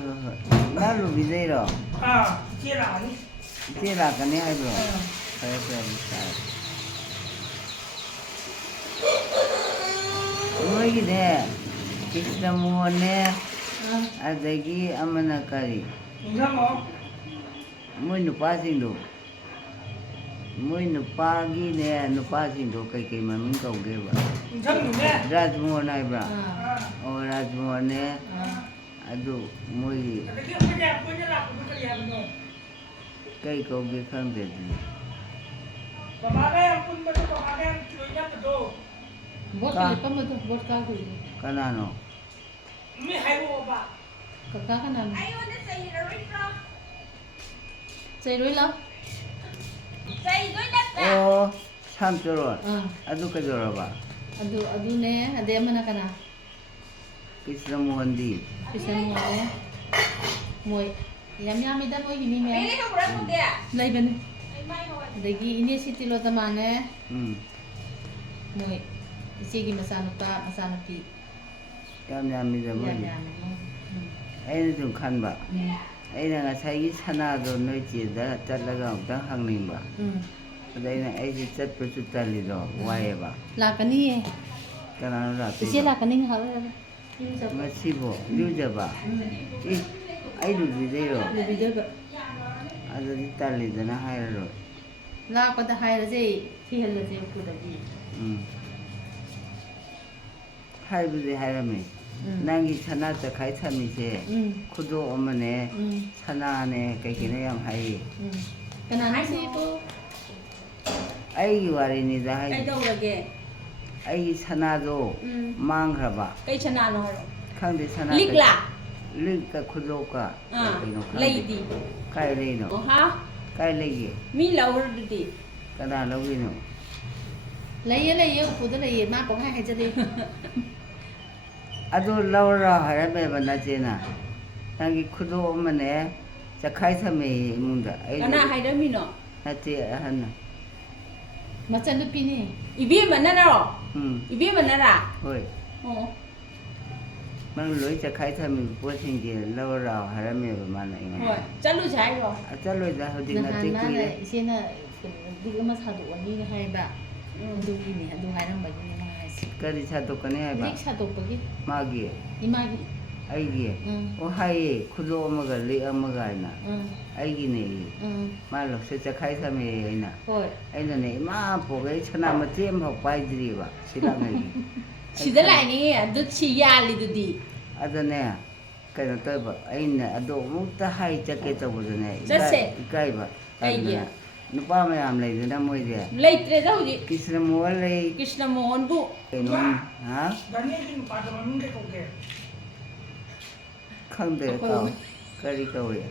ना लो बिदे रो ꯏꯆꯦ ꯂꯥꯛꯑꯅꯤ इसे राकने है ब्रो अरे प्यार मोइने कृष्ण मोहने अदगी अमना करी ꯏꯟꯖꯥꯡꯉꯣ मोइ नुपासिंदो मोइ नुपागीने नुपासिंदो कई ममिंग कौगेबा ꯏꯟꯖꯥꯡꯗꯨꯅꯦ राजमोहन हाइब्रा और राजमोहने अदु मोइ ꯑꯗꯒꯤ ꯑꯩꯈꯣꯏꯅ ꯂꯥꯛꯄꯗꯣ ꯀꯔꯤ ꯍꯥꯏꯕꯅꯣ कई कौगे खंदे ꯕꯕꯥꯒ ꯌꯥꯝ ꯄꯨꯟꯕꯗꯣ ꯕꯕꯥꯒ ꯌꯥꯝ ꯂꯣꯏꯅꯕꯗꯣ ꯕꯣꯠꯀ ꯂꯦꯞꯄꯝꯕꯗꯣ ꯕꯣꯠ ꯀꯥꯈꯣꯏꯗꯣ कनानो ꯃꯤ ꯍꯥꯏꯔꯛꯑꯣꯕ ꯀꯀꯥ ꯀꯅꯥꯅꯣ ꯑꯩꯉꯣꯟꯗ ꯆꯩꯔꯔꯣꯏꯗ꯭ꯔꯣ ꯆꯩꯔꯣꯏ ꯂꯥꯎ ꯆꯩꯗꯣꯏ ꯅꯠꯇ꯭ꯔꯥ ओ 삼조로 अदु कजोरबा ꯑꯗꯨꯅꯦ ꯑꯗꯩ ꯑꯃꯅ ꯀꯅꯥ कृष्ण मोहनदी ꯀ꯭ꯔꯤꯁꯅꯃꯣꯍꯟꯅꯦ ꯃꯣꯏ ꯌꯥꯝ ꯌꯥꯝꯃꯤꯗ ꯃꯣꯏꯒꯤ ꯃꯤ ꯃꯌꯥꯝ ꯃꯦꯂꯤ ꯈꯪꯕ꯭ꯔꯥ ꯈꯪꯗꯦ ꯂꯩꯕꯅꯦ ꯑꯗꯒꯤ ꯏꯅꯦ ꯁꯤꯇꯤꯂꯣꯇꯃꯥꯅꯦ ꯃꯣꯏ ꯏꯆꯦꯒꯤ ꯃꯆꯥꯅꯨꯄꯥ ꯃꯆꯥꯅꯨꯄꯤ याम मिदा ꯌꯥꯝ मोइ ꯌꯥꯝꯃꯦ ꯑꯩꯅ ꯁꯨꯝ ꯈꯟꯕ ꯑꯩꯅ ꯉꯁꯥꯏꯒꯤ ꯁꯅꯥꯗꯣ ꯅꯣꯏ ꯆꯦꯗ ꯆꯠꯂꯒ ꯑꯃꯨꯛꯇꯪ ꯍꯪꯅꯤꯡꯕ ꯑꯗ ꯑꯩꯁꯦ ꯆꯠꯄꯁꯨ ꯇꯜꯂꯤꯗꯣ ꯋꯥꯏꯑꯦꯕ ꯂꯥꯛꯀꯅꯤꯌꯦ ꯀꯅꯥꯅꯣ ꯏꯆꯦ ꯂꯥꯛꯇꯣꯏꯕ ꯂꯥꯛꯀꯅꯤ ꯉꯥꯏꯍꯥꯛ ꯂꯩꯔꯒ ꯉꯁꯤꯕꯣ ꯂꯨꯖꯕ ꯑꯩ ꯂꯨꯕꯤꯗꯣꯏꯔꯣ ꯂꯨꯕꯤꯗꯣꯏꯕ ꯑꯗꯨꯗꯤ ꯇꯜꯂꯤꯗꯅ ꯍꯥꯏꯔꯔꯣꯏ ꯂꯥꯛꯄꯗ ꯍꯥꯏꯔꯁꯦ ꯊꯤꯍꯜꯂꯁꯦ ꯎꯄꯨꯗꯒꯤ ꯍꯥꯏꯕꯨꯗꯤ ꯍꯥꯏꯔꯝꯃꯦ ꯅꯪꯒꯤ ꯁꯅꯥ ꯆꯈꯥꯏ ꯊꯝꯃꯤꯁꯦ ꯈꯨꯗꯣꯞ ꯑꯃꯅꯦ ꯁꯅꯥꯅꯦ ꯀꯩꯀꯩꯅꯣ ꯌꯥꯝ ꯍꯥꯏꯌꯦ ꯀꯅꯥꯅꯣ ꯁꯤꯕꯨ ꯑꯩꯒꯤ ꯋꯥꯔꯤꯅꯤꯗ ꯍꯥꯏꯗꯤ ꯀꯩꯗꯧꯔꯒꯦ ꯑꯩꯒꯤ ꯁꯅꯥꯗꯣ ꯃꯥꯡꯈ꯭ꯔꯕ ꯀꯩ ꯁꯅꯥꯅꯣ ꯍꯥꯏꯔꯣ ꯈꯪꯗꯦ ꯁꯅꯥ ꯂꯤꯛꯂꯥ ꯂꯤꯛꯀ ꯈꯨꯗꯣꯞꯀ ꯀꯩꯅꯣ ꯈꯪꯗꯦ ꯂꯩꯗꯤ ꯀꯥꯏ ꯂꯩꯅꯣ ꯍꯥ ꯀꯥꯏ ꯂꯩꯒꯦ ꯃꯤ ꯂꯧꯔꯗꯨꯗꯤ ꯀꯅꯥ ꯂꯧꯔꯤꯅꯣ ꯂꯩꯌꯦ ꯎꯄꯨꯗ ꯂꯩꯌꯦ ꯃꯥ ꯄꯪꯍꯥꯏ ꯍꯥꯏꯖꯜꯂꯦ ꯑꯗꯨ ꯂꯧꯔ ꯍꯥꯏꯔꯝꯃꯦꯕ ꯅꯆꯦꯅ ꯅꯪꯒꯤ ꯈꯨꯗꯣꯞ ꯑꯃꯅꯦ ꯆꯈꯥꯏ ꯊꯝꯃꯦ ꯏꯃꯨꯡꯗ ꯀꯅꯥ ꯍꯥꯏꯔꯝꯃꯤꯅꯣ ꯅꯠꯇꯦ ꯑꯍꯟꯅ ꯃꯆꯟꯅꯨꯄꯤꯅꯤ 이비에만나러 ꯎꯝ 이비에만나라 ꯍꯣꯏ ꯅꯪ ꯂꯣꯏ ꯆꯈꯥꯏ ꯊꯝꯃꯤꯕ ꯄꯣꯠꯁꯤꯡꯁꯦ ꯂꯧꯔ 하라며ꯕ ꯃꯥꯅ ꯑꯩꯉꯣꯟꯗ ꯍꯣꯏ ꯆꯠꯂꯨꯁꯦ ꯍꯥꯏꯔꯣ ꯆꯠꯂꯣꯏꯗ ꯍꯧꯖꯤꯛ ꯅꯠꯇꯦ ꯅꯍꯥꯟ ꯃꯥꯅ ꯀꯨꯏꯔꯦ ꯏꯆꯦꯅ ꯗꯤꯛ ꯑꯃ ꯁꯥꯗꯣꯛꯑꯅꯤꯅ ꯍꯥꯏꯕ ꯑꯗꯨꯒꯤꯅꯤ ꯑꯗꯨ ꯍꯥꯏꯔꯝꯕꯒꯤꯅꯤ ꯃꯥ ꯍꯥꯏꯁꯤ ꯀꯔꯤ ꯁꯥꯗꯣꯛꯀꯅꯤ ꯍꯥꯏꯕ ꯂꯤꯛ ꯁꯥꯗꯣꯛꯄꯒꯤ ꯃꯥꯒꯤ 이마기 ꯑꯩꯒꯤ ꯑꯣ ꯍꯥꯏꯌꯦ ꯈꯨꯗꯣꯞ ꯑꯃꯒ ꯂꯤꯛ ꯑꯃꯒ ꯍꯥꯏꯅ ꯑꯩꯒꯤꯅꯦ ꯃꯥ ꯂꯧꯁꯦ ꯆꯈꯥꯏ ꯊꯝꯃꯦ ꯑꯩꯅꯅꯦ ꯏꯃꯥ ꯄꯣꯛꯒꯩ ꯁꯅꯥ ꯃꯆꯦꯠ ꯑꯃꯐꯥꯎ ꯄꯥꯏꯗ꯭ꯔꯤꯕ ꯁꯤ ꯂꯥꯛꯅꯩꯒꯤ 시들 아니 아주 치야리두디 ꯑꯗꯨꯅꯦ ꯀꯩꯅꯣ ꯇꯧꯕ ꯑꯩꯅ ꯑꯗꯣ ꯑꯃꯨꯛꯇ ꯍꯥꯏ ꯆꯠꯀꯦ ꯇꯧꯕꯗꯅꯦ ꯆꯠꯁꯦ. ꯏꯀꯥꯏꯕ ꯀꯩꯒꯤ? ꯑꯗꯨꯅ ꯅꯨꯄꯥ ꯃꯌꯥꯝ ꯂꯩꯗꯅ ꯃꯣꯏꯁꯦ ꯂꯩꯇ꯭ꯔꯦꯗ ꯍꯧꯖꯤꯛ ꯀ꯭ꯔꯤꯁꯅ ꯃꯣꯍꯟ ꯂꯩ ꯀ꯭ꯔꯤꯁꯅ ꯃꯣꯍꯟꯕꯨ ꯀꯩꯅꯣ ꯍꯥ ꯗꯥꯅꯤꯒꯤ ꯅꯨꯄꯥꯗꯣ ꯃꯃꯤꯡ ꯀꯩ ꯀꯧꯒꯦ ꯈꯪꯗꯦ ꯀꯥꯎ ꯀꯔꯤ ꯀꯧꯏ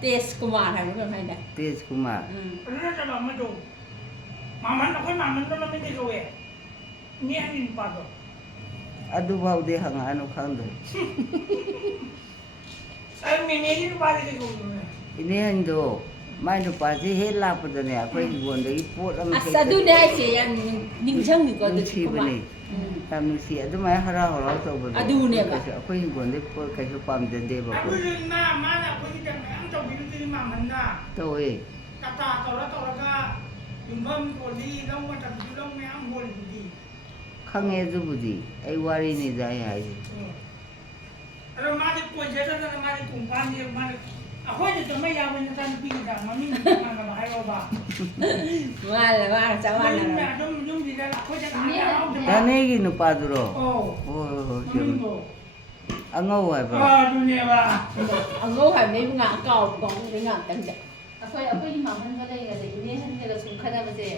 ꯇꯦꯖ ꯀꯨꯃꯥꯔ ꯍꯥꯏꯕ ꯀꯩꯅꯣ ꯍꯥꯏꯗꯥꯏ ꯇꯦꯖ ꯀꯨꯃꯥꯔ ꯑꯗꯨ ꯅꯠꯇꯕ ꯑꯃꯗꯣ ꯃꯥꯃꯟ ꯑꯩꯈꯣꯏ ꯃꯥꯃꯟꯗꯣ ꯃꯃꯤꯡ ꯀꯩ ꯀꯧꯋꯦ ꯏꯅꯦ ꯑꯍꯟꯒꯤ ꯅꯨꯄꯥꯗꯣ ꯑꯗꯨꯐꯥꯎꯗꯤ ꯍꯪꯉꯛꯑꯅꯨ ꯈꯪꯗꯦ ꯃꯦꯃꯦꯒꯤ ꯅꯨꯄꯥꯗꯤ ꯀꯩ ꯀꯧꯒꯦ ꯏꯅꯦꯍꯟꯗꯣ ꯃꯥꯏ ꯅꯨꯄꯥꯁꯤ ꯍꯦꯛ ꯂꯥꯛꯄꯗꯅꯦ ꯑꯩꯈꯣꯏ ꯍꯤꯡꯒꯣꯜꯗꯒꯤ ꯄꯣꯠ ꯑꯃ ꯑꯁ ꯑꯗꯨꯅꯦ ꯍꯥꯏꯁꯦ ꯌꯥꯝ ꯅꯤꯡꯁꯤꯡꯉꯤꯀꯣ ꯑꯗꯨꯗꯤ ꯅꯨꯡꯁꯤꯕꯅꯦ ꯌꯥꯝ ꯅꯨꯡꯁꯤ ꯑꯗꯨꯃꯥꯏꯅ ꯍꯔꯥꯎ ꯍꯔꯥꯎ ꯇꯧꯕꯗꯣ ꯑꯗꯨꯅꯦꯕ. ꯑꯩꯈꯣꯏ ꯍꯤꯡꯒꯣꯜꯗꯒꯤ ꯄꯣꯠ ꯀꯩꯁꯨ ꯄꯥꯝꯖꯗꯦꯕꯀꯣ ꯑꯗꯨꯁꯨ ꯏꯃꯥ ꯃꯥꯅ ꯑꯩꯈꯣꯏꯒꯤꯗ ꯃꯌꯥꯝ ꯇꯧꯕꯤꯔꯤꯗꯨꯗꯤ ꯃꯥꯃꯟꯅ ꯇꯧꯋꯦ ꯇꯥꯇꯥ ꯇꯧꯔꯒ ꯌꯨꯝꯐꯝ ꯀꯣꯜꯂꯤ ꯂꯧ ꯃꯇꯝꯗꯁꯨ ꯂꯧ ꯃꯌꯥꯝ ꯍꯣꯜꯂꯤꯗꯨꯗꯤ ꯈꯪꯉꯦ ꯑꯗꯨꯕꯨꯗꯤ ꯑꯩ ꯋꯥꯔꯤꯅꯤꯗ ꯑꯩ ꯍꯥꯏꯁꯦ ꯑꯗꯣ ꯃꯥꯗꯤ ꯀꯣꯏꯖꯗꯗꯅ ꯃꯥꯗꯤ ꯀꯨꯡꯄꯥꯟꯁꯦ ꯃꯥꯗꯤ ꯑꯩꯈꯣꯏꯗꯁꯨ ꯑꯃ ꯌꯥꯎꯕ ꯅꯆꯥꯅꯨꯄꯤꯒꯤꯗ ꯃꯃꯤꯡ ꯃꯥꯟꯅꯕ ꯍꯥꯏꯔꯣꯕ ꯃꯥꯅ ꯆꯞ ꯃꯥꯟꯅꯔ ꯑꯗꯨꯝ ꯌꯨꯝꯁꯤꯗ ꯑꯩꯈꯣꯏꯗ ꯗꯥꯅꯦꯒꯤ ꯅꯨꯄꯥꯗꯨꯔꯣ ꯑꯧ ꯍꯣꯏ ꯍꯣꯏ ꯃꯃꯤꯡꯗꯣ ꯑꯉꯧ ꯍꯥꯏꯕ꯭ꯔꯣ ꯑꯗꯨꯅꯦꯕ ꯑꯉꯧ ꯍꯥꯏꯕꯅꯦ ꯉꯥꯛ ꯀꯥꯎꯕꯅꯦ ꯉꯥꯛꯇꯪꯗ ꯑꯩꯈꯣꯏꯒꯤ ꯃꯥꯝꯍꯟꯒ ꯂꯩꯒꯗ ꯏꯅꯦꯍꯟꯒꯗ ꯁꯨꯝ ꯈꯠꯅꯕꯁꯦ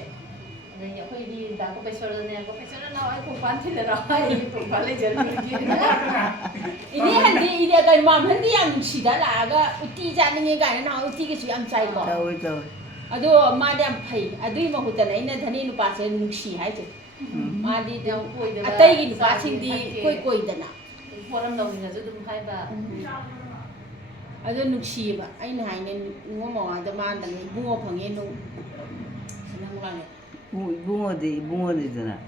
ꯑꯗꯒꯤ ꯑꯩꯈꯣꯏꯒꯤ ꯗꯥ ꯀꯣꯄꯦꯁꯣꯔꯗꯅꯦ ꯀꯣꯄꯦꯁꯣꯔ ꯅꯥꯎ ꯑꯩ ꯀꯣꯡꯄꯥꯟ ꯊꯤꯜꯂꯔꯥ ꯑꯩ ꯀꯣꯡꯄꯥꯟ ꯂꯩꯖꯔꯝꯃꯦ 이네 그러니까 맘한디 양 시다 라가 우띠 자는 게 아니라 나 우띠기수 양 짜이고 ꯇꯧꯋꯤ ꯇꯧꯋꯤ 아도 마디 양 파이 아도이 먹었잖아 이네 다니 누파세 누시 하이지 마디 아따이기 누파신디 꼬이꼬이잖아 포럼 넣으면서 좀 하이바 아도 누시바 아이는 하이는 누워먹어도 마한다네 이붕어 방에 누 지나가네 이붕어니잖아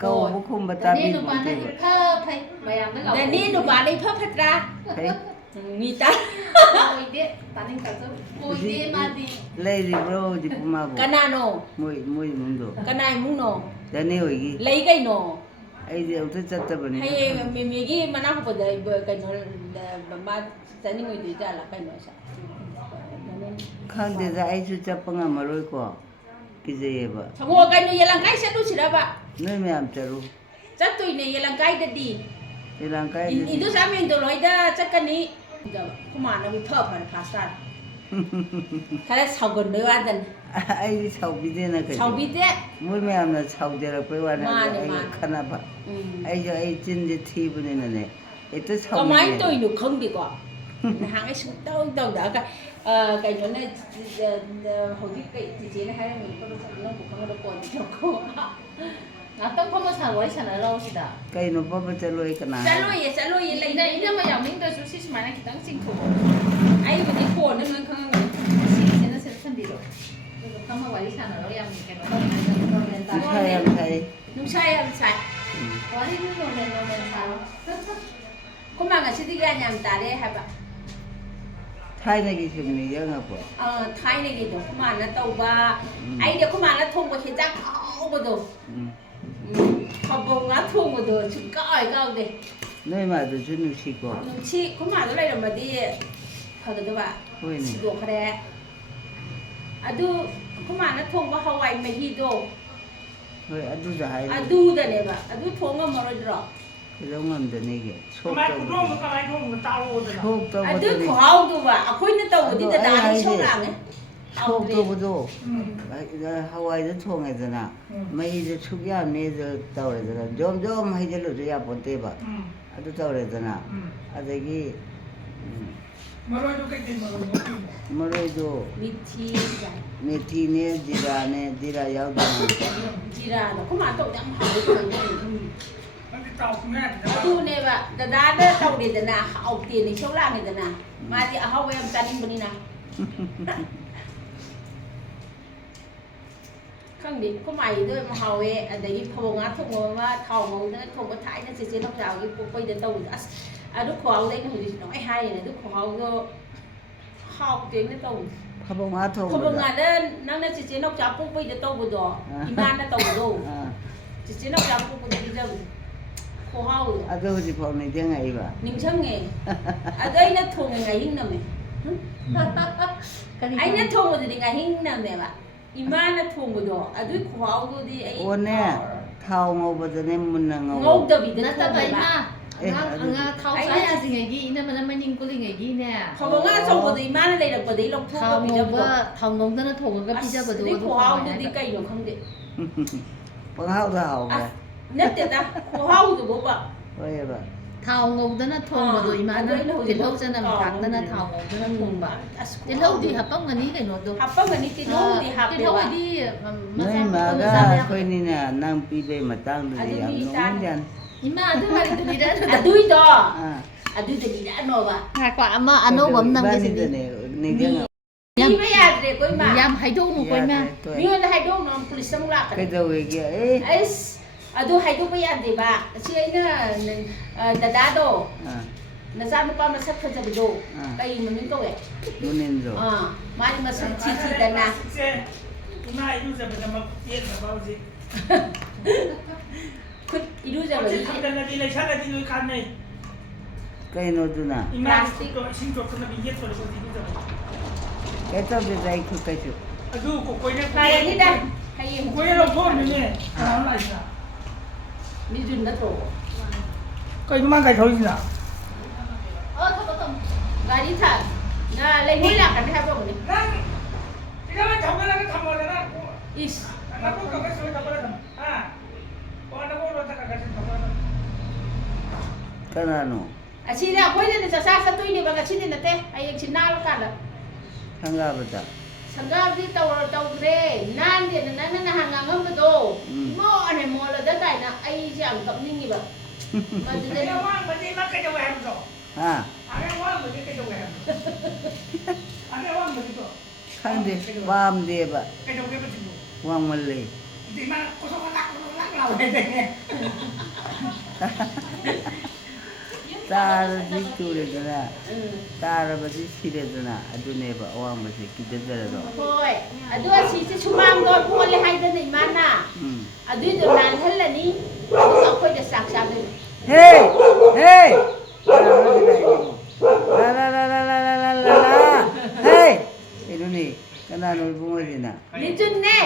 ꯀꯧꯕ ꯈꯨꯝꯕ ꯇꯥꯕꯤꯕ ꯅꯦ ꯅꯨꯄꯥꯗꯩ ꯐ ꯐꯠꯇ꯭ꯔꯥ ꯃꯤ ꯇꯥ ꯂꯩꯔꯤꯕ꯭ꯔꯣ ꯍꯧꯖꯤꯛꯄꯨ ꯃꯥꯕꯨ ꯀꯅꯥꯅꯣ ꯃꯣꯏ ꯏꯃꯨꯡꯗꯣ ꯀꯅꯥ ꯏꯃꯨꯡꯅꯣ ꯗꯥꯅꯦ ꯍꯣꯏꯒꯤ ꯂꯩ ꯀꯩꯅꯣ ꯑꯩꯗꯤ ꯑꯃꯨꯛꯇ ꯆꯠꯇꯕꯅꯤ ꯍꯌꯦꯡ ꯃꯦꯃꯦꯒꯤ ꯃꯅꯥꯛꯄꯗ ꯀꯩꯅꯣ ꯃꯥ ꯆꯠꯅꯤꯡꯉꯣꯏꯗꯣꯏꯖꯥꯠꯂꯥ ꯀꯩꯅꯣ ꯈꯪꯗꯦꯗ ꯑꯩꯁꯨ ꯆꯠꯄ ꯉꯝꯃꯔꯣꯏꯀꯣ ꯀꯤꯖꯩꯌꯦꯕ ꯁꯪꯉꯣ ꯀꯩꯅꯣ ꯌꯦꯂꯪꯀꯥꯏ ꯆꯠꯂꯨꯁꯤꯔꯕ ꯅꯣꯏ ꯃꯌꯥꯝ ꯆꯠꯂꯨ ꯆꯠꯇꯣꯏꯅꯦ ꯌꯦꯂꯪꯀꯥꯏꯗꯗꯤ ꯌꯦꯂꯥꯡꯀꯥꯏꯗꯗꯤ 이도 사면도 로이다 짝가니 그만하면 더 번 파스타 그래 사건도 와든 ꯑꯩꯗꯤ ꯁꯥꯎꯕꯤꯗꯦꯅ ꯀꯩꯅꯣ 사비데 ꯃꯣꯏ ꯃꯌꯥꯝꯅ ꯁꯥꯎꯖꯔꯛꯄꯩ ꯋꯥꯅꯤ ꯃꯥꯅꯦ, ꯑꯩꯒ ꯃꯥꯅꯦ. ꯈꯟꯅꯕ ꯑꯩꯁꯨ ꯑꯩ ꯆꯤꯟꯁꯦ ꯊꯤꯕꯅꯤꯅꯅꯦ ꯍꯦꯛꯇ 그만이 또 ꯁꯥꯎꯅꯤꯡꯉꯦ 이노 컨디고 나하게 숙다운다운다 아까 그러니까 거기 이제는 하려면 이거를 잡는 부분으로 꺼내놓고 ꯉꯥꯛꯇꯪ ꯐꯝꯃ ꯁꯥ ꯋꯥꯔꯤ ꯁꯥꯟꯅꯔꯛꯑꯣ ꯀꯩꯅꯣ ꯄꯥꯄ ꯆꯠꯂꯣꯏ ꯀꯅꯥ ꯆꯠꯂꯣꯏꯌꯦ ꯏꯅ ꯏꯅꯝꯃ ꯌꯥꯎꯅꯤꯡꯗ꯭ꯔꯁꯨ ꯁꯤ ꯁꯨꯃꯥꯏꯅ ꯈꯤꯇꯪ ꯆꯤꯡꯊꯣꯛꯑꯣ ꯑꯩꯕꯨꯗꯤ ꯐꯣꯟꯗ ꯂꯣꯏ ꯈꯪꯉꯝꯒꯅꯤ ꯁꯤꯁꯤꯅ ꯁꯤꯗ ꯊꯝꯕꯤꯔꯣ ꯑꯗꯨꯒ ꯐꯝꯃ ꯋꯥꯔꯤ ꯁꯥꯟꯅꯔꯣ ꯌꯥꯝ ꯀꯩꯅꯣ ꯅꯣꯔꯃꯦꯜ ꯅꯨꯡꯁꯥ ꯇꯥꯔꯦ ꯌꯥꯝ ꯁꯥꯏ ꯅꯨꯡꯁꯥ ꯌꯥꯝ ꯁꯥꯏ ꯋꯥꯔꯤꯗꯨ ꯅꯣꯔꯃꯦꯜ ꯁꯥꯔꯣ ꯈꯨꯃꯥꯡ ꯉꯁꯤꯗꯤ ꯒ꯭ꯌꯥꯟ ꯌꯥꯝ ꯇꯥꯔꯦ ꯍꯥꯏꯕ ꯊꯥꯏꯅꯒꯤ ꯁꯨꯝ ꯅꯤꯡꯁꯤꯡꯉꯛꯄ ꯊꯥꯏꯅꯒꯤꯗꯣ ꯈꯨꯃꯥꯡꯅ ꯇꯧꯕ ꯑꯩꯗꯤ ꯈꯨꯃꯥꯡꯅ ꯊꯣꯡꯕ ꯍꯦꯟꯖꯥꯡ ꯍꯥꯎꯕꯗꯣ ꯐꯕꯧ ꯉꯥ ꯊꯣꯡꯕꯗꯣ ꯁꯨꯡꯀꯥꯎ ꯀꯥꯎꯗꯦ ꯅꯣꯏ ꯃꯥꯗꯨꯁꯨ ꯅꯨꯡꯁꯤꯀꯣ ꯅꯨꯡꯁꯤ ꯈꯨꯃꯥꯡꯗꯣ ꯂꯩꯔꯝꯃꯗꯤ ꯐꯒꯗꯕ ꯍꯣꯏꯅꯦ ꯁꯤꯗꯣꯛꯈ꯭ꯔꯦ ꯑꯗꯨ ꯈꯨꯃꯥꯡꯅ ꯊꯣꯡꯕ ꯍꯋꯥꯏ ꯃꯍꯤꯗꯣ ꯍꯣꯏ ꯑꯗꯨꯗ ꯍꯥꯏꯔꯦ ꯑꯗꯨꯗꯅꯦꯕ ꯑꯗꯨꯊꯣꯡ ꯉꯝꯃꯔꯣꯏꯗ꯭ꯔꯣ ꯀꯩꯗꯧ ꯉꯝꯗꯅꯤꯒꯦ ꯀꯃꯥꯏꯅ ꯊꯣꯡꯕ ꯇꯥꯛꯑꯣꯗꯅ ꯑꯗꯨ ꯁꯣꯛꯇꯧꯕꯗꯨꯅꯤ ꯈꯨꯍꯥꯎꯗꯨꯕ ꯑꯩꯈꯣꯏꯅ ꯇꯧꯕꯗꯤ ꯑꯗꯣ ꯑꯩ ꯗꯗꯥꯗꯤ ꯍꯥꯏꯁꯦ, ꯏꯁꯧ ꯂꯥꯡꯉꯦ ꯁꯣꯛꯇꯧꯕꯗꯣ ꯍꯋꯥꯏꯗ ꯊꯣꯡꯉꯦꯗꯅ ꯃꯩꯗ ꯁꯨꯛ ꯌꯥꯝꯅꯦꯗ ꯇꯧꯔꯦꯗꯅ ꯖꯣꯝ ꯖꯣꯝ ꯍꯩꯖꯤꯜꯂꯁꯨ ꯌꯥꯄꯣꯟꯇꯦꯕ ꯑꯗꯨ ꯇꯧꯔꯦꯗꯅ ꯑꯗꯒꯤ ꯃꯔꯣꯏꯗꯣ ꯀꯩꯀꯩ ꯃꯔꯣꯏꯅꯣ ꯃꯔꯣꯏꯗꯣ 미티 ꯃꯦꯊꯤꯅꯦ ꯖꯤꯔꯥ ꯌꯥꯎꯗꯣꯏꯅꯦ 지라도 그만 또 그냥 하고 그냥 ꯑꯗꯨꯅꯦꯕ ꯗꯗꯥꯗ ꯇꯧꯔꯦꯗꯅ ꯍꯥꯎꯇꯦꯅ ꯏꯁꯧ ꯂꯥꯡꯉꯦꯗꯅ ꯃꯥꯗꯤ ꯑꯍꯥꯎꯕ ꯌꯥꯝ ꯆꯥꯅꯤꯡꯕꯅꯤꯅ ꯈꯪꯗꯦ ꯈꯨꯃꯥꯏꯗꯣ ꯌꯥꯝ ꯍꯥꯎꯋꯦ ꯑꯗꯒꯤ ꯐꯕꯧ ꯉꯥ ꯊꯣꯡꯕ ꯑꯃ ꯊꯥꯎ ꯉꯧꯗꯅ ꯊꯣꯡꯕ ꯊꯥꯏꯅ ꯆꯦꯆꯦ ꯅꯥꯎꯆꯥꯒꯤ ꯄꯣꯛꯄꯩꯗ ꯇꯧꯕꯗꯣ ꯑꯁ ꯑꯗꯨ ꯈꯨꯍꯥꯎꯗꯣ ꯑꯩꯅ ꯍꯧꯖꯤꯛ ꯅꯣꯏ ꯍꯥꯏꯔꯤꯅꯦ ꯑꯗꯨ ꯈꯨꯍꯥꯎꯗꯣ ꯍꯥꯎꯇꯦꯅ ꯇꯧꯕꯗꯣ ꯐꯕꯧ ꯉꯥ ꯐꯕꯧ ꯊꯣꯡꯕꯗ ꯉꯥꯗ ꯅꯪꯅ ꯆꯦꯆꯦ ꯅꯥꯎꯆꯥ ꯄꯣꯛꯄꯩꯗ ꯇꯧꯕꯗꯣ ꯏꯃꯥꯅ ꯇꯧꯕꯗꯣ ꯆꯦꯆꯦ ꯅꯥꯎꯆꯥ ꯄꯣꯛꯄꯗ ꯄꯤꯖꯕꯗꯣ ꯈꯨꯍꯥꯎꯗꯣ ꯑꯗꯨ ꯍꯧꯖꯤꯛꯐꯥꯎ ꯅꯤꯡꯁꯤꯡꯉꯛꯏꯕ ꯅꯤꯡꯁꯤꯡꯉꯦ ꯑꯗ ꯑꯩꯅ ꯊꯣꯡꯉꯦ ꯉꯥꯍꯤꯡ ꯅꯝꯃꯦ ꯑꯩꯅ ꯊꯣꯡꯕꯗꯨꯗꯤ ꯉꯥꯍꯤꯡ ꯅꯝꯃꯦꯕ ꯏꯃꯥꯅ ꯊꯣꯡꯕꯗꯣ ꯑꯗꯨꯏ ꯈꯨꯍꯥꯎꯗꯨꯗꯤ ꯑꯩ ꯑꯣꯅꯦ ꯊꯥꯎ ꯉꯧꯕꯗꯅꯦ ꯃꯨꯟꯅ ꯉꯧꯗꯕꯤꯗ ꯅꯠꯇꯕ ꯊꯣꯡꯉꯦꯕ ꯏꯃꯥ ꯑꯉꯥꯡ ꯊꯥꯎ ꯆꯥ ꯌꯥꯗ꯭ꯔꯤꯉꯩꯒꯤ ꯏꯅꯝꯃꯅ ꯃꯅꯤꯡ ꯀꯨꯜꯂꯤꯉꯩꯒꯤꯅꯦ ꯐꯕꯧ ꯉꯥ ꯑꯆꯧꯕꯗꯣ ꯏꯃꯥꯅ ꯂꯩꯔꯛꯄꯗꯒꯤ ꯂꯧꯊꯣꯛꯑꯒ ꯄꯤꯖꯕꯗꯣ ꯊꯥꯎ ꯉꯧꯗꯅ ꯊꯣꯡꯉꯒ ꯑꯁ ꯄꯤꯖꯕꯗꯣ ꯑꯗꯨꯏ ꯑꯗꯨ ꯈꯨꯍꯥꯎꯗꯨꯗꯤ ꯀꯩꯅꯣ ꯈꯪꯗꯦ ꯄꯪꯍꯥꯎꯗ ꯍꯥꯎꯈ꯭ꯔꯦ ꯅꯠꯇꯦꯗ ꯈꯨꯍꯥꯎꯗꯨꯕꯣꯕ ꯍꯣꯏꯑꯕ ꯊꯥꯎ ꯉꯧꯗꯅ ꯊꯣꯡꯕꯗꯣ ꯏꯃꯥꯅ ꯑꯗꯨ ꯑꯩꯅ ꯍꯧꯖꯤꯛ ꯇꯤꯜꯍꯧ ꯆꯅꯝ ꯊꯥꯛꯇꯅ ꯊꯥꯎ ꯉꯧꯗꯅ ꯊꯣꯡꯕ ꯇꯤꯜꯍꯧꯗꯤ ꯍꯥꯞꯄꯝꯒꯅꯤ ꯀꯩꯅꯣꯗꯣ ꯍꯥꯞꯄꯝꯒꯅꯤ ꯇꯤꯜꯍꯧꯗꯤ ꯍꯥꯞꯄꯦꯕ ꯇꯤꯜꯍꯧꯗꯤ ꯅꯣꯏ ꯃꯆꯥ ꯃꯥꯒ ꯆꯥꯕ ꯌꯥꯕꯗꯣ ꯑꯩꯈꯣꯏꯅꯤꯅ ꯅꯪ ꯄꯤꯕꯩ ꯃꯇꯥꯡꯗꯨꯗꯤ ꯌꯥꯝ ꯅꯣꯛꯅꯤꯡꯖꯥꯅꯤ ꯏꯃꯥ ꯑꯗꯨ ꯋꯥꯔꯤꯗꯨ ꯂꯤꯔꯛꯑꯅꯨ ꯑꯗꯨꯏꯗꯣ ꯑꯗꯨꯗ ꯂꯤꯔꯛꯑꯅꯣꯕ ꯉꯥꯏꯈꯣ ꯑꯃ ꯑꯅꯧꯕ ꯑꯃ ꯅꯝꯒꯦꯁꯤꯗꯤ ꯏꯕꯥꯅꯤꯗꯅꯦ ꯅꯤꯡꯁꯤꯡꯉꯛ ꯄꯤꯕ ꯌꯥꯗ꯭ꯔꯦꯀꯣ ꯏꯃꯥ ꯌꯥꯝ ꯍꯥꯏꯗꯣꯛꯅꯨꯀꯣ ꯏꯃꯥ ꯌꯥꯗ꯭ꯔꯦ ꯇꯣꯛꯑꯦ ꯃꯤꯉꯣꯟꯗ ꯍꯥꯏꯗꯣꯛꯅ ꯄꯨꯂꯤꯁ ꯑꯃꯨꯛ ꯂꯥꯛꯀꯅꯤ ꯀꯩꯗꯧꯋꯦꯒꯦ ꯑꯩꯁ ꯑꯗꯨ ꯍꯥꯏꯗꯣꯛꯄ ꯌꯥꯗꯦꯕ ꯁꯤ ꯑꯩꯅ ꯗꯗꯥꯗꯣ ꯅꯆꯥꯅꯨꯄꯥ ꯃꯁꯛ ꯐꯖꯕꯗꯣ ꯀꯩ ꯃꯃꯤꯡ ꯀꯧꯋꯦ ꯃꯨꯅꯤꯟꯗ꯭ꯔꯣ ꯃꯥꯗꯤ ꯃꯁꯛ ꯊꯤꯗꯅ ꯏꯃꯥ ꯏꯔꯨꯖꯕꯗꯃꯛ ꯌꯦꯠꯅꯕ ꯍꯧꯖꯤꯛ ꯈꯨꯠ ꯏꯔꯨꯖꯕꯒꯤ ꯊꯝꯗꯅꯗꯤ ꯂꯩꯁꯜꯂꯗꯤ ꯂꯣꯏ ꯀꯥꯟꯅꯩ ꯀꯩꯅꯣꯗꯨꯅ ꯏꯃꯥ ꯏꯁꯤꯡ ꯆꯣꯠꯇꯅꯕ ꯌꯦꯠꯄꯗ ꯏꯔꯨꯖꯕ ꯀꯩ ꯇꯧꯗꯦꯗ ꯑꯩ ꯈꯨꯠ ꯀꯩꯁꯨ ꯑꯗꯨ ꯀꯣꯏꯅ ꯐꯔꯅꯤꯗ ꯍꯌꯦꯡ ꯀꯣꯏꯅ ꯂꯧꯊꯣꯛꯑꯝꯃꯤꯅꯦ ꯀꯅꯥꯅ ꯂꯥꯛꯏꯁꯤꯅ ꯃꯤꯖꯨꯟ ꯅꯠꯇ꯭ꯔꯣ ꯀꯩꯅꯣ ꯃꯥ ꯀꯥꯏ ꯊꯧꯔꯤꯁꯤꯅ ꯒꯥꯔꯤ ꯂꯩꯉꯣꯏ ꯂꯥꯛꯀꯅꯤ ꯍꯥꯏꯕꯒꯅꯤ ꯅꯪ ꯏꯔꯥꯡ ꯊꯧꯒꯠꯂꯒ ꯊꯝꯃꯣꯗꯅ ꯏꯁ ꯅꯀꯣꯛ ꯀꯛꯀ ꯁꯣꯏ ꯊꯧꯒꯠꯂꯒ ꯅꯀꯣꯛ ꯂꯣꯏ ꯀꯛꯀ ꯊꯧꯒꯠꯂꯒ ꯀꯅꯥꯅꯣ ꯑꯁꯤꯗ ꯑꯩꯈꯣꯏꯗꯅ ꯆꯥꯛꯆꯥ ꯆꯠꯇꯣꯏꯅꯦꯕ ꯉꯁꯤꯗꯤ ꯅꯠꯇꯦ ꯍꯌꯦꯡꯁꯤ ꯅꯥꯜꯂꯀꯥꯟꯗ ꯁꯪꯒꯥꯕꯗ ꯁꯪꯒꯥꯕꯗꯤ ꯇꯧꯗ꯭ꯔꯦ ꯅꯥꯟꯗꯦꯅ ꯅꯪꯅ ꯅꯍꯥꯟ ꯉꯥꯡꯉꯝꯕꯗꯣ ꯃꯣꯠꯅꯦ ꯃꯣꯠꯂꯗ ꯀꯥꯏꯅ ꯑꯩꯁꯦ ꯌꯥꯝ ꯀꯞꯅꯤꯡꯉꯤꯕ ꯃꯗꯨꯗꯩ ꯑꯋꯥꯡꯕꯗꯤ ꯃꯥ ꯀꯩꯗꯧꯋꯦ ꯍꯥꯏꯕꯗꯣ ꯍꯥ ꯑꯋꯥꯡꯕꯗꯤ ꯀꯩꯗꯧꯋꯦ ꯍꯥꯏꯕꯗꯣ ꯑꯋꯥꯡꯕꯗꯤꯀꯣ ꯈꯪꯗꯦ ꯄꯥꯝꯗꯦꯕ ꯀꯩꯗꯧꯒꯦꯕ ꯁꯤꯕꯨ ꯋꯥꯡꯃꯜꯂꯦ ꯑꯗꯨꯗꯤ ꯃꯥ ꯀꯣꯁꯣꯛ ꯂꯥꯛ ꯂꯥꯎꯋꯦ ꯇꯥꯔꯗꯤ ꯇꯨꯔꯦꯗꯅ ꯇꯥꯔꯕꯗꯤ ꯁꯤꯔꯦꯗꯅ ꯑꯗꯨꯅꯦꯕ ꯑꯋꯥꯡꯕꯁꯦ ꯀꯤꯖꯗꯔꯗꯣ ꯍꯣꯏ ꯑꯗꯣ ꯁꯤꯁꯦ ꯁꯨꯃꯥꯡꯗꯣ ꯃꯣꯠꯂꯦ ꯍꯥꯏꯗꯅ ꯏꯃꯥꯅ ꯑꯗꯨꯏꯗꯣ ꯅꯥꯜꯍꯜꯂꯅꯤ ꯑꯗꯨꯒ ꯑꯩꯈꯣꯏꯗ ꯆꯥꯛ ꯆꯥꯗꯣꯏꯅꯤ ꯍꯦ ꯍꯦ ꯂꯥ ꯂꯥ ꯂꯥ ꯂꯥ ꯂꯥ ꯂꯥ ꯂꯥ ꯂꯥ ꯂꯥ ꯍꯦ ꯀꯩꯅꯣꯅꯦ ꯀꯅꯥꯅꯣ ꯏꯕꯨꯡꯉꯣꯁꯤꯅ ꯂꯤꯆꯨꯟꯅꯦ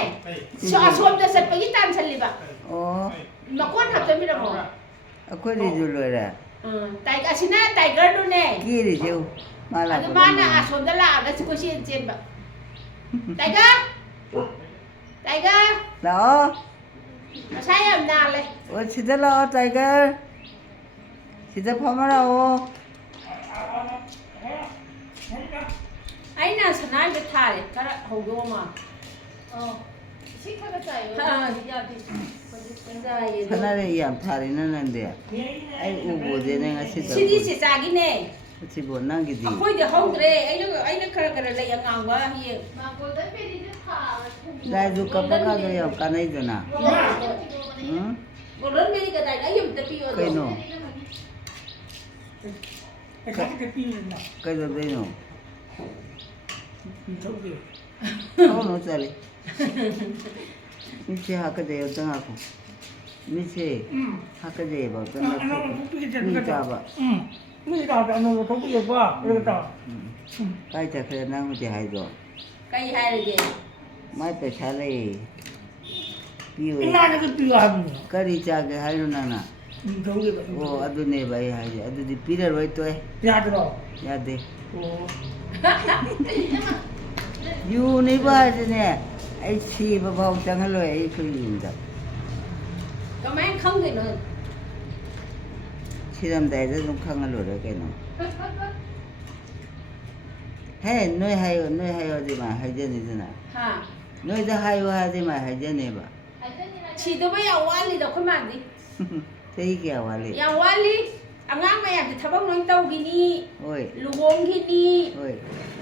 ꯑꯁꯣꯝꯗ ꯆꯠꯄꯒꯤ ꯇꯥꯟꯁꯜꯂꯤꯕ ꯑꯣ ꯃꯀꯣꯟ ꯍꯥꯞꯆꯟꯕꯤꯔꯝꯃꯣ ꯑꯩꯈꯣꯏꯗꯤꯁꯨ ꯂꯣꯏꯔꯦ ꯑꯁꯤꯅ ꯇꯥꯏꯒꯔꯗꯨꯅꯦ ꯀꯤꯔꯤꯁꯦ ꯃꯥ ꯑꯗꯨ ꯂꯥꯛꯄꯗ ꯃꯥꯅ ꯑꯁꯣꯝꯗ ꯂꯥꯛꯑꯒ ꯀꯣꯏꯆꯦꯟ ꯆꯦꯟꯕ ꯇꯥꯏꯒꯔ ꯇꯥꯏꯒꯔ ꯂꯥꯛꯑꯣ ꯃꯁꯥ ꯌꯥꯝ ꯅꯥꯜꯂꯦ ꯑꯣ ꯁꯤꯗ ꯂꯥꯛꯑꯣ ꯇꯥꯏꯒꯔ ꯁꯤꯗ ꯐꯝꯃ ꯂꯥꯛꯑꯣ ꯑꯩꯅ ꯁꯅꯥꯏꯗ ꯊꯥꯔꯦ ꯈꯔ ꯍꯧꯗꯣꯛꯑ ꯃꯥꯜꯂꯦ ꯏꯁꯤꯡ ꯈꯔ ꯆꯥꯏꯌꯣ ꯌꯥꯗꯦ ꯁꯅꯥꯔꯦ ꯌꯥꯝ ꯊꯥꯔꯤꯅ ꯅꯪꯗꯤ ꯑꯩ ꯎꯕꯨꯗꯦꯅꯦ ꯉꯁꯤꯗ ꯁꯤꯗꯤ ꯆꯦꯆꯥꯒꯤꯅꯦ ꯁꯤꯕꯣ ꯅꯪꯒꯤꯗꯤ ꯑꯩꯈꯣꯏꯗꯤ ꯍꯧꯗ꯭ꯔꯦ ꯑꯩꯅ ꯈꯔ ꯂꯩ ꯑꯉꯥꯡꯕ ꯍꯌꯦꯡ ꯒꯣꯜꯗꯟ ꯕꯦꯔꯤꯗ ꯊꯥꯔ ꯂꯥꯏꯗꯨ ꯀꯞꯄ ꯀꯥꯟꯗ ꯌꯥꯝ ꯀꯥꯟꯅꯩꯗꯅ ꯒꯣꯜꯗꯟ ꯕꯦꯔꯤ ꯀꯗꯥꯏꯗ ꯑꯩ ꯑꯃꯇ ꯄꯤꯌꯣ ꯑꯗꯣ ꯀꯩꯅꯣ ꯀꯩꯗꯧꯗꯣꯏꯅꯣ ꯊꯧꯅꯨ ꯆꯠꯂꯤ ꯃꯤꯠꯁꯦ ꯍꯥꯀꯖꯩ ꯑꯝꯇ ꯉꯥꯏꯈꯣ ꯃꯤꯠꯁꯦ ꯍꯥꯀꯖꯩꯑꯕ ꯃꯤ ꯇꯥꯕ ꯀꯥꯏ ꯆꯠꯈ꯭ꯔꯦ ꯅꯪ ꯍꯧꯖꯤꯛ ꯍꯥꯏꯗꯣ ꯀꯩ ꯍꯥꯏꯔꯒꯦ ꯃꯥꯏ ꯄꯩꯁꯥ ꯂꯩ ꯄꯤꯌꯨ ꯏꯃꯥꯅꯁꯨ ꯄꯤꯌꯨ ꯍꯥꯏꯕꯅꯤ ꯀꯔꯤ ꯆꯥꯒꯦ ꯍꯥꯏꯅꯣ ꯅꯪꯅ ꯑꯣ ꯑꯗꯨꯅꯦꯕ ꯑꯩ ꯍꯥꯏꯁꯦ ꯑꯗꯨꯗꯤ ꯄꯤꯔꯔꯣꯏ ꯇꯣꯛꯑꯦ ꯌꯥꯗ꯭ꯔꯣ ꯌꯥꯗꯦ ꯑꯣ ꯌꯨꯅꯤꯕ ꯍꯥꯏꯁꯤꯅꯦ ꯑꯩ ꯁꯤꯕ ꯐꯥꯎ ꯆꯪꯍꯜꯂꯣꯏ ꯑꯩꯈꯣꯏ ꯌꯨꯝꯗ ꯀꯃꯥꯏꯅ ꯈꯪꯗꯣꯏꯅꯣ ꯁꯤꯔꯝꯗꯥꯏꯗ ꯑꯗꯨꯝ ꯈꯪꯍꯜꯂꯨꯔꯦ ꯀꯩꯅꯣ ꯍꯦ ꯅꯣꯏ ꯍꯥꯏꯌꯣꯗꯤ ꯃꯥ ꯍꯥꯏꯖꯅꯤꯗꯅ ꯅꯣꯏꯗ ꯍꯥꯏꯌꯣ ꯍꯥꯏꯔꯗꯤ ꯃꯥ ꯍꯥꯏꯖꯅꯦꯕ ꯁꯤꯗꯧꯕ ꯌꯥꯝ ꯋꯥꯠꯂꯤꯗ ꯑꯩꯈꯣꯏ ꯃꯥꯗꯤ Thế kìa hòa lệ. Yang wali angang mayam di thabang noy tau gini. Ôi. Luhong gini. Ôi.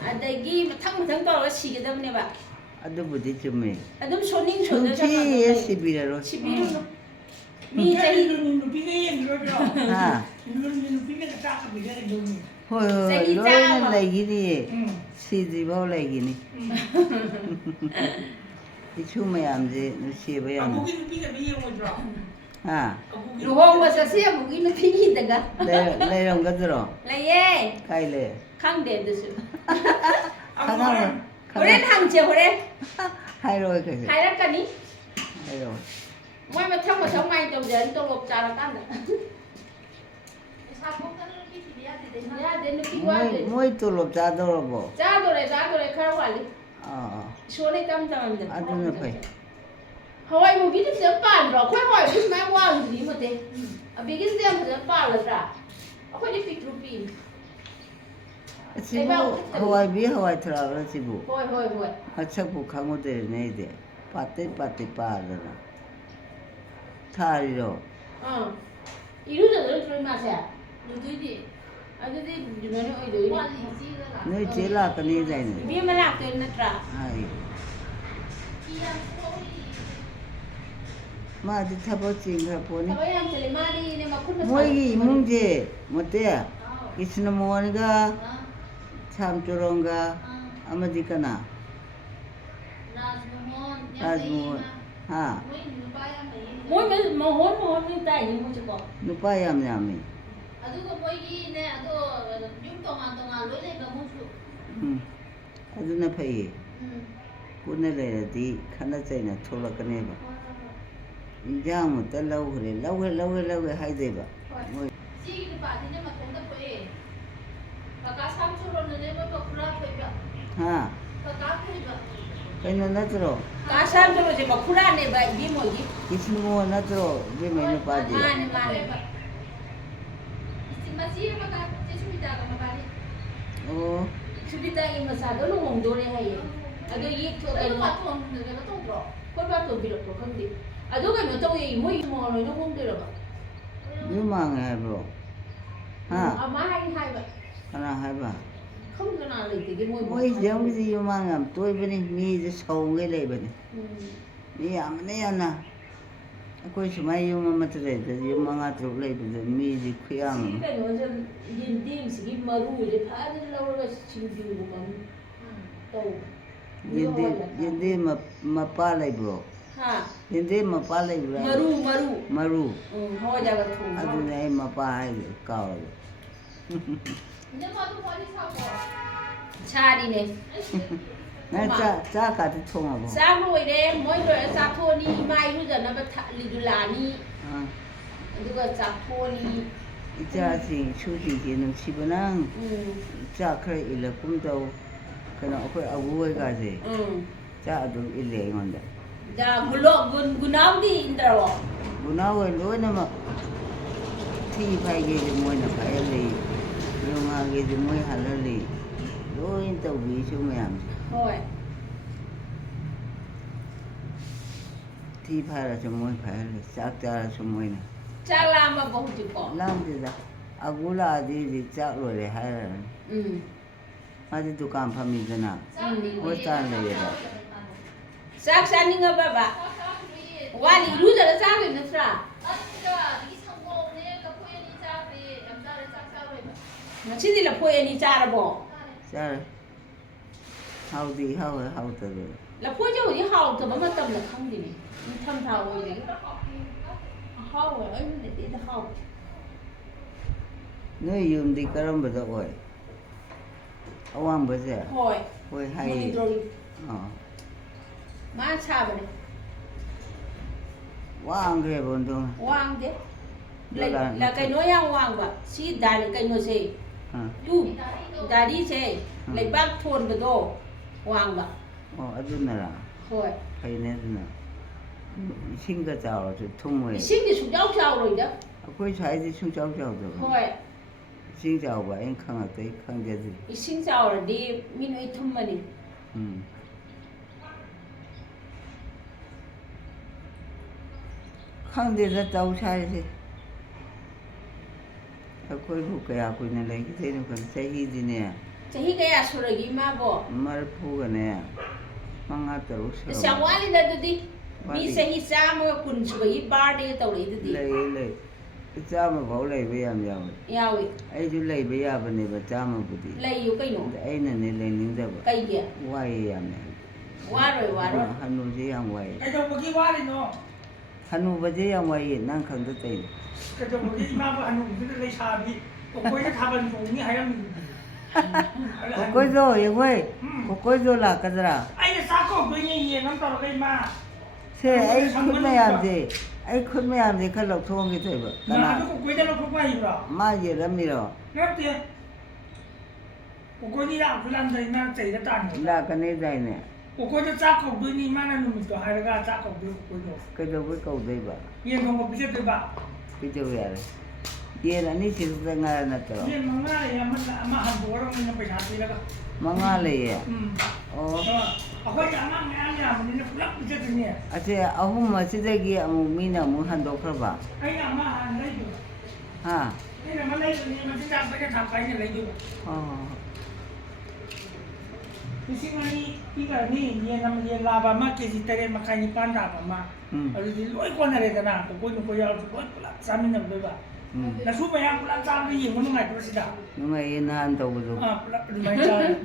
Adagi mathang tau sigadam ne ba. Adubuti chumme. Adum soning soda Chumchi sibiraro. Sibiru. Mi Mi nupi ka yen ro ro. Ha. Nupi ka ta ka bi ga do ni. Hoi hoi loina laigini. Sidribau laigini. Ichu mayamje nusiba yam. Abu ki nupi ka bi yen ro. Ha. luhong masa siya bugi na pigi daga. Lairong gadro. Laye. Kai le. Kang de desu. Khana. Horen hangche horen. Hai rồi kai. Hairakani. Hai rồi. Moi mathang mai tau jan to lop chara kan. Ya de nupi wa de. Moi tu lop cha do bo. Cha do re khar wali. Sole tam tam de. Aduna pai. Hawai mo gidi se pan ro khoi hoi bis mai wang di mo te. Abi gidi se se pan la tra. Akhoi di fik rupi. Sibu Hawaii bi Hawaii travel sibu. Hoi. Achak bu khango de nei de. Pate pa da na. Thari ro. Iru de de ma se. Lu tu di. Adu di junane oi do ni. Noi chela ka ni dai ne. Bi ma la ke na tra. Hai. Ma di thabo ching ha po ni. Hawai am chale ma di ne ma khun ma. Moi gi mung je mote. Kisna mon ga cham chorong ga amadi kana. Rajmohon. Ha. Moi ma hon ni tai ni mo chiko. Nupa yam yami. ꯑꯗꯨꯒ ꯃꯣꯏꯒꯤꯅꯦ ꯑꯗꯣ ꯌꯨꯝ ꯇꯣꯉꯥꯟ ꯂꯣꯏ ꯂꯩꯕ ꯃꯣꯏꯁꯨ ꯑꯗꯨꯅ ꯐꯩꯌꯦ ꯄꯨꯟꯅ ꯂꯩꯔꯗꯤ ꯈꯠꯅ ꯆꯩꯅ ꯊꯣꯛꯂꯛꯀꯅꯦꯕ ꯏꯟꯖꯥꯡꯃꯨꯛꯇ ꯂꯧꯒꯦ ꯍꯥꯏꯗꯦꯕ ꯃꯣꯏ ꯁꯤꯒꯤ ꯅꯨꯄꯥꯁꯤꯅ ꯃꯇꯣꯝꯗ ꯊꯣꯛꯑꯦ ꯀꯀꯥ ꯁꯥꯝꯁꯨꯔꯣꯝꯗꯅꯦ ꯃꯣꯏ ꯃꯈꯨꯔꯥ ꯊꯣꯛꯏꯕ ꯍꯥ ꯀꯀꯥ ꯊꯣꯛꯏꯕ ꯀꯩꯅꯣ ꯅꯠꯇ꯭ꯔꯣ Ka sam to je bakura ne ba bi mo gi. ꯀꯤꯁꯅꯃꯣꯍꯟ ꯅꯠꯇ꯭ꯔꯣ ꯏꯕꯦꯝꯃꯩ ꯅꯨꯄꯥꯗꯤ Mane. ꯃꯁꯤ ꯑꯃꯒ ꯁꯨꯃꯤꯇꯥꯒ ꯃꯕꯥꯅꯤ ꯑꯣ Subita gi masa do lu hong do re haye. Ado yi to ꯑꯗꯨ ai ꯄꯥꯊꯣꯟ ꯀꯩꯅꯣ ꯇꯧꯗ꯭ꯔꯣ ko ba to bi ro to khang di. Ado ga no to yi mo yi mo no hong de ro ba. ꯌꯨꯝ ꯃꯥꯡꯉꯦ ꯍꯥꯏꯕ꯭ꯔꯣ ꯍꯥ Ama hai ba. ꯀꯅꯥ ꯍꯥꯏꯕ Không có nào lấy cái môi ꯃꯣꯏ ꯌꯨꯝꯒꯤꯗꯤ ꯌꯨꯝꯃꯥꯡ ꯌꯥꯝ ꯇꯣꯏꯕꯅꯤ ꯃꯤꯁꯦ ꯁꯧꯒꯩ ꯂꯩꯕꯅꯤ ꯃꯤ ꯌꯥꯝꯕꯅ ꯌꯥꯝꯅ ꯑꯩꯈꯣꯏ ꯁꯨꯃꯥꯏꯅ ꯌꯨꯝ ꯑꯃꯠꯇ ꯂꯩꯕꯗ ꯌꯨꯝ 5-6 ꯂꯩꯕꯗ ꯃꯤꯗꯤ ꯈꯨꯌꯥꯝ Cái nó là nhìn tim sự cái mờ ru để phá đến lâu rồi chịu chịu của mình tàu ꯌꯦꯟꯗꯦꯝ ꯃꯄꯥ ꯂꯩꯕ꯭ꯔꯣ ha ꯌꯦꯟꯗꯦꯝ ꯃꯄꯥ ꯂꯩꯕ꯭ꯔꯥ ꯃꯔꯨ thôi ra vào thùng ꯑꯗꯨꯅꯦ ꯑꯩ ꯃꯄꯥ ꯍꯥꯏꯁꯦ ꯀꯥꯎꯔꯦ 근데 봐도 머리 사고 cha đi nè ꯅꯪ ꯆꯥꯛꯀꯥꯗꯤ ꯊꯣꯡꯉꯕꯣ sáng rồi đấy mỗi người sáng thôi đi mai bây giờ nó bắt lì đu là đi đúng rồi sáng thôi đi ꯏꯆꯥꯁꯤꯡ ꯏꯁꯨꯁꯤꯡꯁꯦ ꯅꯨꯡꯁꯤꯕꯅ ꯆꯥꯛ ꯈꯔ ꯏꯜꯂꯛꯀꯨꯝ ꯇꯧ ꯀꯩꯅꯣ ꯑꯩꯈꯣꯏ ꯑꯕꯨꯍꯣꯏꯒꯥꯁꯦ ꯆꯥꯛ ꯑꯗꯨꯝ ꯏꯜꯂꯦ ꯑꯩꯉꯣꯟꯗ dạ gunau đi intro ꯒꯨꯅꯥꯍꯣꯏ ꯂꯣꯏꯅꯃꯛ ꯊꯤ ꯐꯥꯏꯒꯦꯁꯨ ꯃꯣꯏꯅ ꯐꯥꯏꯍꯜꯂꯤ ꯌꯣꯡꯉꯥꯒꯦꯁꯨ ꯃꯣꯏ ꯍꯜꯍꯜꯂꯤ ꯂꯣꯏ ꯇꯧꯕꯤꯁꯨ ꯃꯌꯥꯝꯁꯦ thôi ꯊꯤ ꯐꯥꯏꯔꯁꯨ ꯃꯣꯏ ꯐꯥꯏꯍꯜꯂꯤ ꯆꯥꯛ ꯆꯥꯔꯁꯨ ꯃꯣꯏꯅ cha làm mà bông chỉ có ꯂꯥꯝꯗꯦꯗ ꯑꯒꯨ ꯂꯥꯛꯑꯗꯤ ꯍꯧꯖꯤꯛ ꯆꯥꯛ ꯂꯣꯏꯔꯦ ꯍꯥꯏꯔꯅꯤ ꯃꯥꯗꯤ ꯗꯨꯀꯥꯟ ꯐꯝꯃꯤꯗꯅ ꯍꯣꯁꯇꯥꯜ ꯂꯩꯌꯦꯕ sak saning apa ba wali lu giờ sang rồi nữa ra 아니가 이 상공에 거포연이 짜리 남자를 짝짝을 chỉ đi là phơi đi cha là bỏ ꯆꯥꯔꯦ ꯍꯥꯎꯗꯤ ꯍꯥꯎꯋꯦ ꯍꯥꯎꯇꯕ là phơi cho đi hậu thì mà tâm là không gì này thâm thầu rồi đấy hậu rồi ấy để hậu ꯅꯣꯏ ꯌꯨꯝꯗꯤ ꯀꯔꯝꯕꯗ ꯑꯣꯏ ꯑꯋꯥꯡꯕꯁꯦ thôi ꯍꯣꯏ ꯍꯥꯏꯌꯦ rồi ꯑꯥ má cha vậy này ꯋꯥꯡꯈ꯭ꯔꯦꯕ ꯑꯗꯨꯝ hoàng thế là cái nói yang hoàng và si đài là cái nói gì tu đài đi chơi lấy bác thôn cái đồ hoàng và ꯑꯣ ꯑꯗꯨꯅꯔꯥ thôi ꯐꯩꯅꯦ ꯑꯗꯨꯅ ꯏꯁꯤꯡꯒ ꯆꯥꯎꯔꯁꯨ ꯊꯨꯝꯃꯣꯏ sinh thì sụt đau sao rồi đó ꯑꯩꯈꯣꯏ ꯁ꯭ꯋꯥꯏꯗꯤ ꯁꯨꯡꯆꯥꯎ ꯆꯥꯎꯗꯕ thôi ꯏꯁꯤꯡ ꯆꯥꯎꯕ ꯑꯩꯅ ꯈꯪꯉꯛꯇꯩ ꯈꯪꯖꯗ꯭ꯔꯤ sinh sao rồi đi min ấy thâm mà đi ꯈꯪꯗꯦꯗ ꯇꯧ ꯁꯥꯔꯤꯁꯦ ꯑꯩꯈꯣꯏꯕꯨ ꯀꯌꯥ ꯀꯨꯏꯅ ꯂꯩꯈꯤꯗꯣꯏꯅꯣ ꯈꯪꯗꯦ ꯆꯍꯤꯗꯤꯅꯦ ꯆꯍꯤ ꯀꯌꯥ ꯁꯨꯔꯒꯤ ꯏꯃꯥꯕꯣ 35 ꯑꯁ ꯌꯥꯝ ꯋꯥꯠꯂꯤꯗ ꯑꯗꯨꯗꯤ ꯃꯤ ꯆꯍꯤ 110 ꯁꯨꯕꯒꯤ ꯕꯥꯔꯗꯦ ꯇꯧꯔꯛꯏꯗꯨꯗꯤ ꯂꯩ 100 ꯐꯥꯎ ꯂꯩꯕ ꯌꯥꯝ ꯌꯥꯎꯋꯦ ꯌꯥꯎꯏ ꯑꯩꯁꯨ ꯂꯩꯕ ꯌꯥꯕꯅꯦꯕ 100ꯕꯨꯗꯤ ꯂꯩꯌꯨ ꯀꯩꯅꯣ ꯑꯩꯅꯅꯦ ꯂꯩꯅꯤꯡꯗꯕ ꯀꯩꯒꯤ ꯋꯥꯏꯌꯦ ꯌꯥꯝꯅ ꯋꯥꯔꯣꯏ ꯍꯅꯨꯁꯦ ꯌꯥꯝ ꯋꯥꯏꯌꯦ ꯀꯩꯗꯧꯕꯒꯤ ꯋꯥꯔꯤꯅꯣ ꯍꯅꯨꯕꯁꯦ ꯌꯥꯝ ꯋꯥꯏꯌꯦ ꯅꯪ ꯈꯪꯗ ꯇꯧꯔꯤꯅꯦ ꯀꯩꯗꯧꯕꯒꯤ ꯏꯃꯥꯕꯨ ꯍꯅꯨꯕꯗꯨꯗ ꯂꯩꯁꯥꯕꯤ ꯑꯩꯈꯣꯏꯅ ꯊꯥꯕꯜ ꯆꯣꯡꯅꯤ ꯍꯥꯏꯔꯝꯃꯤꯗꯨꯗꯤ ꯀꯣꯀꯣꯏꯗꯣ ꯌꯦꯡꯉꯣꯏ ꯀꯣꯀꯣꯏꯗꯣ ꯂꯥꯛꯀꯗ꯭ꯔꯥ ꯑꯩꯅ ꯆꯥꯛ ꯀꯧꯗꯣꯏꯅꯦ ꯌꯦꯟ ꯑꯃ ꯇꯧꯔꯒ ꯏꯃꯥ ꯁꯦ ꯑꯩ ꯈꯨꯠ ꯃꯌꯥꯝꯁꯦ ꯈꯔ ꯂꯧꯊꯣꯛꯑꯝꯒꯦ ꯇꯧꯕ ꯑꯗꯨ ꯀꯣꯀꯣꯏꯗ ꯂꯧꯊꯣꯛꯄ ꯍꯩꯕ꯭ꯔꯣ ꯃꯥ ꯌꯦꯜꯂꯝꯃꯤꯔꯣ ꯅꯠꯇꯦ ꯀꯣꯀꯣꯏꯗꯤ ꯂꯥꯛꯁꯨ ꯂꯥꯛꯗ꯭ꯔꯦ ꯏꯃꯥ ꯆꯩꯗ ꯇꯥꯟꯅꯤ ꯂꯥꯛꯀꯅꯤꯗꯥꯏꯅꯦ ꯀꯣꯀꯣꯏꯗ ꯆꯥꯛ ꯀꯧꯗꯣꯏꯅꯤ ꯏꯃꯥꯅ ꯅꯨꯃꯤꯠꯇꯣ ꯍꯥꯏꯔꯒ ꯆꯥꯛ ꯀꯧꯗꯣꯏ ꯀꯣꯀꯣꯏꯗꯣ ꯀꯩꯗꯧꯕꯩ ꯀꯧꯗꯣꯏꯕ ꯌꯦꯟ ꯊꯣꯡꯕ ꯄꯤꯖꯗꯣꯏꯕ ꯄꯤꯖꯧ ꯌꯥꯔꯦ ꯌꯦꯟ 2 ꯁꯤꯈꯛꯇ ꯉꯥꯏꯔ ꯅꯠꯇ꯭ꯔꯣ ꯌꯦꯟ 5 ꯂꯩ ꯑꯃ ꯍꯟꯗꯣꯛꯑꯔꯕꯅꯤꯅ ꯄꯩꯁꯥ ꯄꯤꯔꯒ 5 ꯂꯩꯌꯦ ꯑꯣ ꯑꯩꯈꯣꯏꯒꯤ ꯑꯉꯥꯡ ꯃꯌꯥꯝ ꯌꯥꯝꯕꯅꯤꯅ ꯄꯨꯂꯞ ꯄꯤꯖꯗꯣꯏꯅꯦ ꯑꯁꯦ 3 ꯑꯁꯤꯗꯒꯤ ꯑꯃꯨꯛ ꯃꯤꯅ ꯑꯃꯨꯛ ꯍꯟꯗꯣꯛꯈ꯭ꯔꯕ ꯑꯩꯅ ꯑꯃ ꯂꯩꯗꯣꯏꯕ ꯍꯥ ꯑꯩꯅ ꯑꯃ ꯂꯩꯗꯣꯏꯅꯦ ꯃꯆꯤꯟꯖꯥꯛ ꯑꯩꯅ ꯊꯥꯛꯄ ꯑꯩꯅ ꯂꯩꯗꯣꯏꯕ ꯍꯣꯏ 2,200 ꯄꯤꯈ꯭ꯔꯅꯤ ꯌꯦꯟ ꯂꯥꯕ ꯑꯃ KG 8.5 9 ꯇꯥꯕ ꯑꯃ ꯑꯗꯨꯗꯤ ꯂꯣꯏ ꯀꯣꯟꯅꯔꯦꯗꯅ ꯀꯣꯀꯣꯏ ꯌꯥꯎꯔꯁꯨ ꯂꯣꯏ ꯄꯨꯂꯞ ꯆꯥꯃꯤꯟꯅꯗꯣꯏꯕ ꯅꯁꯨ ꯃꯌꯥꯝ ꯄꯨꯂꯞ ꯆꯥꯕꯗ ꯌꯦꯡꯕ ꯅꯨꯡꯉꯥꯏꯇ꯭ꯔꯣ ꯁꯤꯗ ꯅꯨꯡꯉꯥꯏꯌꯦ ꯅꯍꯥꯟ ꯇꯧꯕꯗꯣ ꯄꯨꯂꯞ ꯑꯗꯨꯃꯥꯏꯅ ꯆꯥꯔꯦ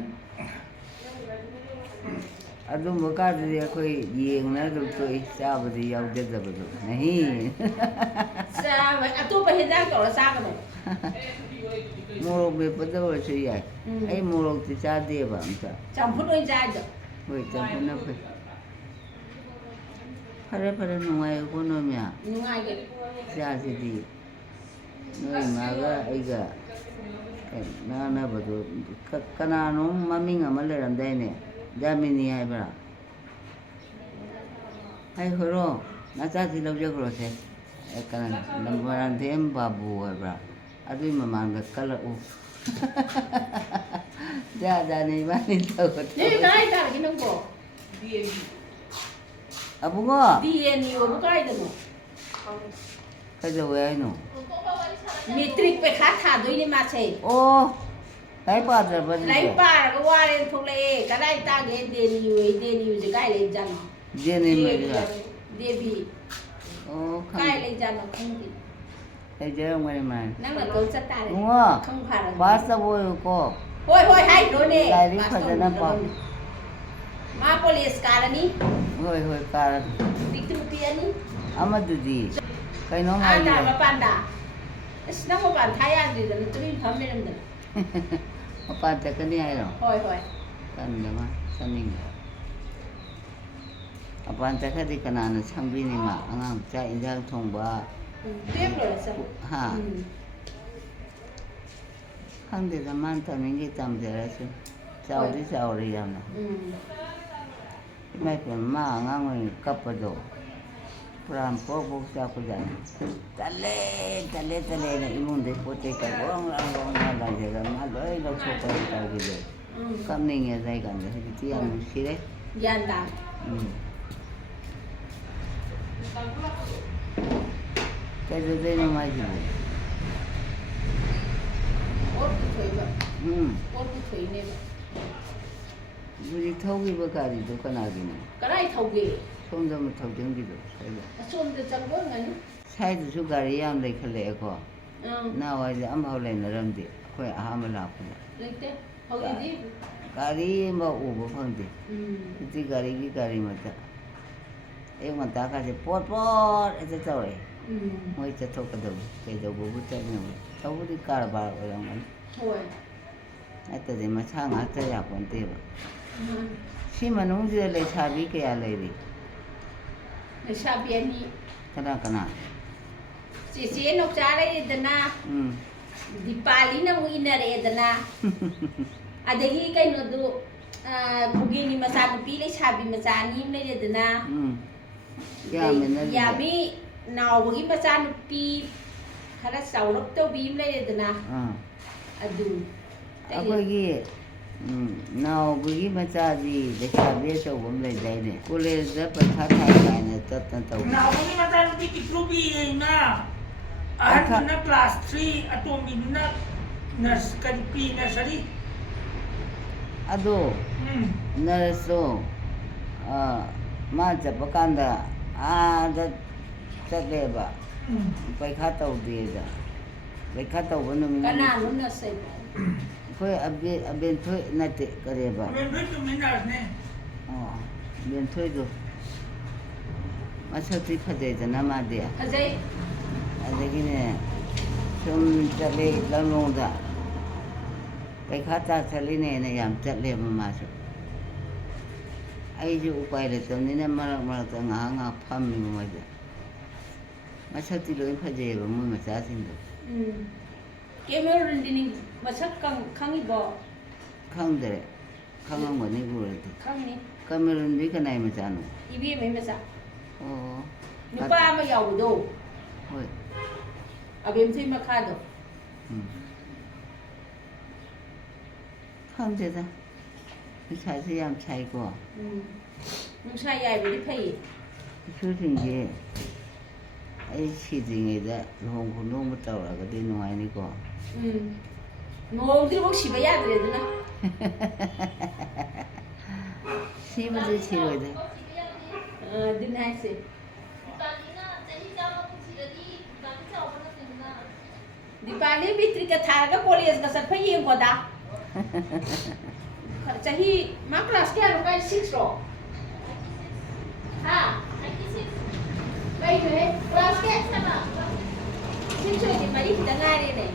ꯑꯗꯨꯝꯕ ꯀꯥꯟꯗꯗꯤ ꯑꯩꯈꯣꯏ ꯌꯦꯡꯅ ꯑꯗꯨꯝ ꯇꯣꯛꯏ ꯆꯥꯕꯗꯤ ꯌꯥꯎꯖꯗꯕꯗꯣ ꯅꯍꯤ ꯑꯇꯣꯞꯄ ꯍꯦꯟꯖꯥꯡ ꯇꯧꯔ ꯆꯥꯒꯗꯕ ꯃꯣꯔꯣꯛ ꯃꯦꯠꯄꯗ ꯑꯣꯏꯔꯁꯨ ꯌꯥꯏ ꯑꯩ ꯃꯣꯔꯣꯛꯇꯤ ꯆꯥꯗꯦꯕ ꯑꯝꯇ ꯆꯝꯐꯨꯠ ꯑꯣꯏꯅ ꯆꯥꯏꯗꯣ ꯍꯣꯏ ꯆꯝꯐꯨꯠꯅ ꯐꯩ ꯐꯔꯦ ꯅꯨꯡꯉꯥꯏꯌꯦꯀꯣ ꯅꯣꯏ ꯃꯌꯥꯝ ꯅꯨꯡꯉꯥꯏꯒꯦ ꯏꯆꯥꯁꯤꯗꯤ ꯅꯣꯏ ꯏꯃꯥꯒ ꯑꯩꯒ ꯉꯥꯡꯅꯕꯗꯣ ꯀꯅꯥꯅꯣ ꯃꯃꯤꯡ ꯑꯃ ꯂꯩꯔꯝꯗꯥꯏꯅꯦ ꯗꯥꯃꯤꯅꯤ ꯍꯥꯏꯕ꯭ꯔꯥ ꯍꯥꯏꯈ꯭ꯔꯣ ꯅꯆꯥꯁꯤ ꯂꯧꯖꯈ꯭ꯔꯣꯁꯦ ꯃꯔꯥꯟꯊꯦꯝ ꯕꯥꯕꯨ ꯍꯥꯏꯕ꯭ꯔꯥ ꯑꯗꯨꯏ ꯃꯃꯥꯡꯗ ꯀꯜꯂꯛꯎ ꯖꯥꯅꯤ ꯏꯕꯥꯅꯤ ꯇꯧꯕꯗꯣ ꯀꯗꯥꯏ ꯇꯥꯔꯒꯦ ꯅꯪꯕꯣ ꯑꯕꯨꯡꯉꯣ DNU ꯀꯥꯏꯗꯅꯣ ꯀꯩꯗꯧꯋꯦ ꯍꯥꯏꯅꯣ ꯃꯦꯇ꯭ꯔꯤꯛ ꯄꯩꯈꯥ ꯊꯥꯗꯣꯏꯅꯦ ꯃꯥꯁꯦ ꯑꯣ ꯂꯥꯏꯔꯤꯛ ꯄꯥꯗ꯭ꯔꯕ ꯂꯥꯏꯔꯤꯛ ꯄꯥꯔꯒ ꯋꯥꯔꯦꯅ ꯊꯣꯛꯂꯛꯑꯦ ꯀꯗꯥꯏ ꯇꯥꯒꯦ DNUꯁꯦ ꯀꯥꯏ ꯂꯩꯖꯥꯠꯅꯣ ꯗꯦꯕꯤ ꯑꯣ ꯀꯥꯏ ꯂꯩꯖꯥꯠꯅꯣ ꯈꯪꯗꯦ ꯂꯩꯖꯔꯝꯒꯅꯤ ꯃꯥꯅ ꯅꯪꯅ ꯇꯧ ꯆꯠꯇꯥꯔꯦ ꯕꯨꯡꯉꯣ ꯈꯪ ꯐꯥꯔꯒ ꯄꯥꯁ ꯇꯧꯕ ꯑꯣꯏꯌꯨꯀꯣ ꯍꯣꯏ ꯍꯥꯏꯈ꯭ꯔꯣꯅꯦ ꯂꯥꯏꯔꯤꯛ ꯐꯖꯅ ꯄꯥꯎ ꯃꯥ ꯀꯣꯂꯦꯖ ꯀꯥꯔꯅꯤ ꯍꯣꯏ ꯀꯥꯔꯅꯤ ꯄꯤꯛꯇ꯭ꯔꯨ ꯄꯤꯛꯑꯅꯤ ꯑꯃꯗꯨꯗꯤ ꯀꯩꯅꯣꯝ ꯑꯥꯗ ꯍꯥꯏꯒꯦ ꯃꯄꯥꯟꯗ ꯑꯁ ꯅꯪ ꯃꯄꯥꯟ ꯊꯥ ꯌꯥꯗ꯭ꯔꯤꯗꯅ ꯇꯨꯃꯤꯟ ꯐꯝ ꯂꯩꯔꯝꯗꯅ ꯃꯄꯥꯟ ꯆꯠꯀꯅꯤ ꯍꯥꯏꯔꯣ ꯍꯣꯏ ꯇꯟꯗꯕ ꯆꯠꯅꯤꯡꯉꯦ ꯃꯄꯥꯟ ꯆꯠꯈ꯭ꯔꯗꯤ ꯀꯅꯥꯅ ꯁꯪꯕꯤꯅꯤ ꯃꯥ ꯑꯉꯥꯡ ꯆꯥꯛ ꯏꯟꯖꯥꯡ ꯊꯣꯡꯕ ꯇꯨꯌꯦꯞ ꯂꯣꯏꯔ ꯆꯠ ꯍꯥ ꯈꯪꯗꯦꯗ ꯃꯥꯅ ꯇꯝꯅꯤꯡꯒꯤ ꯇꯝꯖꯔꯁꯨ ꯆꯥꯎꯗꯤ ꯆꯥꯎꯔꯦ ꯌꯥꯝꯅ ꯏꯃꯥ ꯏꯄꯦꯝ ꯃꯥ ꯑꯉꯥꯡ ꯑꯣꯏꯅ ꯀꯞꯄꯗꯣ ꯄ꯭ꯔꯥꯟ ꯄꯣꯛ ꯆꯥꯛꯄꯖꯥꯠꯅꯤ ꯇꯜꯂꯦꯅ ꯏꯃꯨꯡꯗꯩ ꯄꯣꯠ ꯆꯩ ꯒꯣꯔꯣꯡ ꯂꯥꯡꯖꯔꯒ ꯃꯥ ꯂꯣꯏ ꯂꯧꯊꯣꯛꯄ ꯇꯧꯈꯤꯗꯦ ꯀꯞꯅꯤꯡꯉꯦ ꯑꯗꯥꯏ ꯀꯥꯟꯗ ꯍꯧꯖꯤꯛꯇꯤ ꯌꯥꯝ ꯅꯨꯡꯁꯤꯔꯦ ꯒ꯭ꯌꯥꯟ ꯇꯥ ꯀꯩꯗꯧꯗꯣꯏꯅꯣ ꯃꯥꯏꯁꯤꯕꯨ ꯑꯣꯠ ꯄꯨꯊꯣꯛꯏꯅꯦꯕ ꯍꯧꯖꯤꯛ ꯊꯧꯈꯤꯕ ꯒꯥꯔꯤꯗꯣ ꯀꯅꯥꯒꯤꯅꯣ ꯀꯗꯥꯏ ꯊꯧꯒꯦ ꯁꯣꯝꯗ ꯑꯃ ꯊꯧꯖꯤꯟꯈꯤꯗꯣ ꯁ꯭ꯋꯥꯏꯗ ꯑꯁꯣꯝꯗ ꯆꯪꯕꯝꯒꯅꯤ ꯁ꯭ꯋꯥꯏꯗꯁꯨ ꯒꯥꯔꯤ ꯌꯥꯝ ꯂꯩꯈꯠꯂꯛꯑꯦꯀꯣ ꯅꯍꯥꯟꯋꯥꯏꯗꯤ ꯑꯃꯐꯥꯎ ꯂꯩꯅꯔꯝꯗꯦ ꯑꯩꯈꯣꯏ ꯑꯍꯥꯟꯕ ꯂꯥꯛꯄꯗ ꯂꯩꯇꯦ ꯍꯧꯖꯤꯛꯇꯤ ꯒꯥꯔꯤ ꯑꯃ ꯎꯕ ꯐꯪꯗꯦ ꯍꯧꯖꯤꯛꯇꯤ ꯒꯥꯔꯤ ꯃꯛꯇ ꯑꯌꯨꯛ ꯉꯟꯇꯥꯀꯥꯁꯦ ꯄꯣꯠ ꯍꯦꯛꯇ ꯇꯧꯔꯛꯑꯦ ꯃꯣꯏ ꯆꯠꯊꯣꯛꯀꯗꯕ ꯀꯩꯗꯧꯕꯕꯨ ꯆꯠꯅꯕ ꯇꯧꯕꯗꯤ ꯀꯔꯕꯥꯔ ꯑꯣꯏꯔꯝꯒꯅꯤ ꯍꯣꯏ ꯅꯠꯇ꯭ꯔꯗꯤ ꯃꯁꯥ ꯉꯥꯛꯇ ꯌꯥꯄꯣꯟꯇꯦꯕ ꯁꯤ ꯃꯅꯨꯡꯁꯤꯗ ꯂꯩꯁꯥꯕꯤ ꯀꯌꯥ ꯂꯩꯔꯤ ꯂꯩꯁꯥꯕꯤ 2 ꯀꯅꯥ ꯆꯦꯆꯦ ꯅꯧꯆꯥ ꯂꯩꯔꯦꯗꯅ ꯗꯤꯄꯥꯂꯤꯅ ꯑꯃꯨꯛ ꯏꯟꯅꯔꯛꯑꯦꯗꯅ ꯑꯗꯒꯤ ꯀꯩꯅꯣꯗꯨ ꯈꯨꯒꯦꯡꯒꯤ ꯃꯆꯥꯅꯨꯄꯤ ꯂꯩꯁꯥꯕꯤ ꯃꯆꯥ 2 ꯑꯃ ꯂꯩꯔꯦꯗꯅ ꯌꯥꯝꯃꯤ ꯅꯥꯎꯕꯒꯤ ꯃꯆꯥꯅꯨꯄꯤ ꯈꯔ ꯆꯥꯎꯔꯞ ꯇꯧꯕꯤ ꯑꯃ ꯂꯩꯔꯦꯗꯅ ꯑꯗꯨ ꯑꯩꯈꯣꯏꯒꯤ ꯅꯥꯎꯕꯒꯤ ꯃꯆꯥꯗꯤ ꯂꯩꯁꯥꯕꯤ ꯑꯆꯧꯕ ꯑꯃ ꯂꯩꯗꯥꯏꯅꯦ ꯀꯣꯂꯦꯖꯇ ꯄꯩꯈꯥ ꯊꯥꯏ ꯀꯥꯏꯅ ꯆꯠꯇꯅ ꯇꯧꯕ ꯅꯥꯎꯕꯒꯤ ꯃꯆꯥꯅꯨꯄꯤ ꯄꯤꯛꯇ꯭ꯔꯨ ꯄꯤꯛꯏꯅ ꯑꯍꯟꯗꯨꯅ ꯀ꯭ꯂꯥꯁ 3 ꯑꯇꯣꯝꯕꯤꯗꯨꯅ ꯀꯔꯤ ꯄ꯭ꯔꯤ ꯅꯔꯁꯔꯤ ꯑꯗꯣ ꯅꯔꯁꯇꯣ ꯃꯥ ꯆꯠꯄ ꯀꯥꯟꯗ ꯑꯥꯗ ꯆꯠꯂꯦꯕ ꯄꯩꯈꯥ ꯇꯧꯗꯦꯗ ꯄꯩꯈꯥ ꯇꯧꯕ ꯅꯨꯃꯤꯠ ꯀꯅꯥꯅꯣ ꯅꯔꯁ ꯑꯩꯈꯣꯏ ꯑꯕꯦꯟꯊꯣꯏ ꯅꯠꯇꯦ ꯀꯔꯤꯕ ꯑꯕꯦꯟꯊꯣꯏ ꯆꯨꯝꯃꯤ ꯅꯔꯁꯅꯦ ꯑꯕꯦꯟꯊꯣꯏꯗꯣ ꯃꯁꯛꯇꯤ ꯐꯖꯩꯗꯅ ꯃꯥꯗꯤ ꯐꯖꯩ ꯑꯗꯒꯤꯅꯦ ꯁꯨꯝ ꯆꯠꯂꯦ ꯂꯝꯂꯣꯡꯗ ꯄꯩꯈꯥ ꯇꯥ ꯆꯠꯂꯤꯅꯦꯅ ꯌꯥꯝ ꯆꯠꯂꯦꯕ ꯃꯥꯁꯨ ꯑꯩꯁꯨ ꯎꯄꯥꯏ ꯂꯩꯇꯕꯅꯤꯅ ꯃꯔꯛ ꯃꯔꯛꯇ ꯉꯥꯏꯍꯥꯛ ꯉꯥꯏꯍꯥꯛ ꯐꯝꯃꯦꯕ ꯃꯣꯏꯗ ꯃꯁꯛꯇꯤ ꯂꯣꯏ ꯐꯖꯩꯑꯕ ꯃꯣꯏ ꯃꯆꯥꯁꯤꯡꯗꯣ ꯀꯦꯃꯦꯔꯨꯟꯗꯤꯅꯤ ꯃꯁꯛ ꯈꯪꯉꯤꯕꯣ ꯈꯪꯗ꯭ꯔꯦ ꯈꯪꯉꯝꯒꯅꯤ ꯎꯔꯗꯤ ꯈꯪꯅꯤ ꯀꯦꯃꯦꯔꯨꯟꯗꯤ ꯀꯅꯥꯏ ꯃꯆꯥꯅꯣ ꯏꯕꯦꯝꯃꯩ ꯃꯆꯥ ꯑꯣ ꯅꯨꯄꯥ ꯑꯃ ꯌꯥꯎꯕꯗꯣ ꯍꯣꯏ ꯑꯕꯦꯝꯊꯣꯏ ꯃꯈꯥꯗꯣ ꯈꯪꯗꯦꯗ ꯄꯩꯁꯥꯁꯦ ꯌꯥꯝ ꯁꯥꯏꯀꯣ ꯅꯨꯡꯁꯥ ꯌꯥꯏꯕꯗꯤ ꯐꯩꯌꯦ ꯏꯁꯨꯁꯤꯡꯁꯦ ꯑꯩ ꯁꯤꯗ꯭ꯔꯤꯉꯩꯗ ꯂꯨꯍꯣꯡ ꯈꯣꯡꯗꯣꯡꯕ ꯇꯧꯔꯒꯗꯤ ꯅꯨꯡꯉꯥꯏꯅꯤꯀꯣ ꯂꯨꯍꯣꯡꯗ꯭ꯔꯤꯐꯥꯎ ꯁꯤꯕ ꯌꯥꯗ꯭ꯔꯦ ꯑꯗꯨꯅ ꯁꯤꯕꯨꯗꯤ ꯁꯤꯔꯣꯏꯗ ꯑꯗꯨꯅꯦ ꯍꯥꯏꯁꯦ ꯗꯤꯄꯥꯂꯤ ꯃꯦꯇ꯭ꯔꯤꯛꯀ ꯊꯥꯔꯒ ꯀꯣꯂꯦꯖꯀ ꯆꯠꯄ ꯌꯦꯡꯀꯣꯗꯆꯍꯤ ꯃꯥ ꯀ꯭ꯂꯥꯁ ꯀꯌꯥꯅꯣ ꯀꯥꯏ 6 ꯔꯣ ꯍꯥ 96 ꯀꯩꯅꯣꯍꯦ ꯀ꯭ꯂꯥꯁ ꯀꯌꯥ 6 ꯑꯣꯏꯗꯤ ꯃꯔꯤ ꯈꯤꯇ ꯉꯥꯏꯔꯦꯅꯦ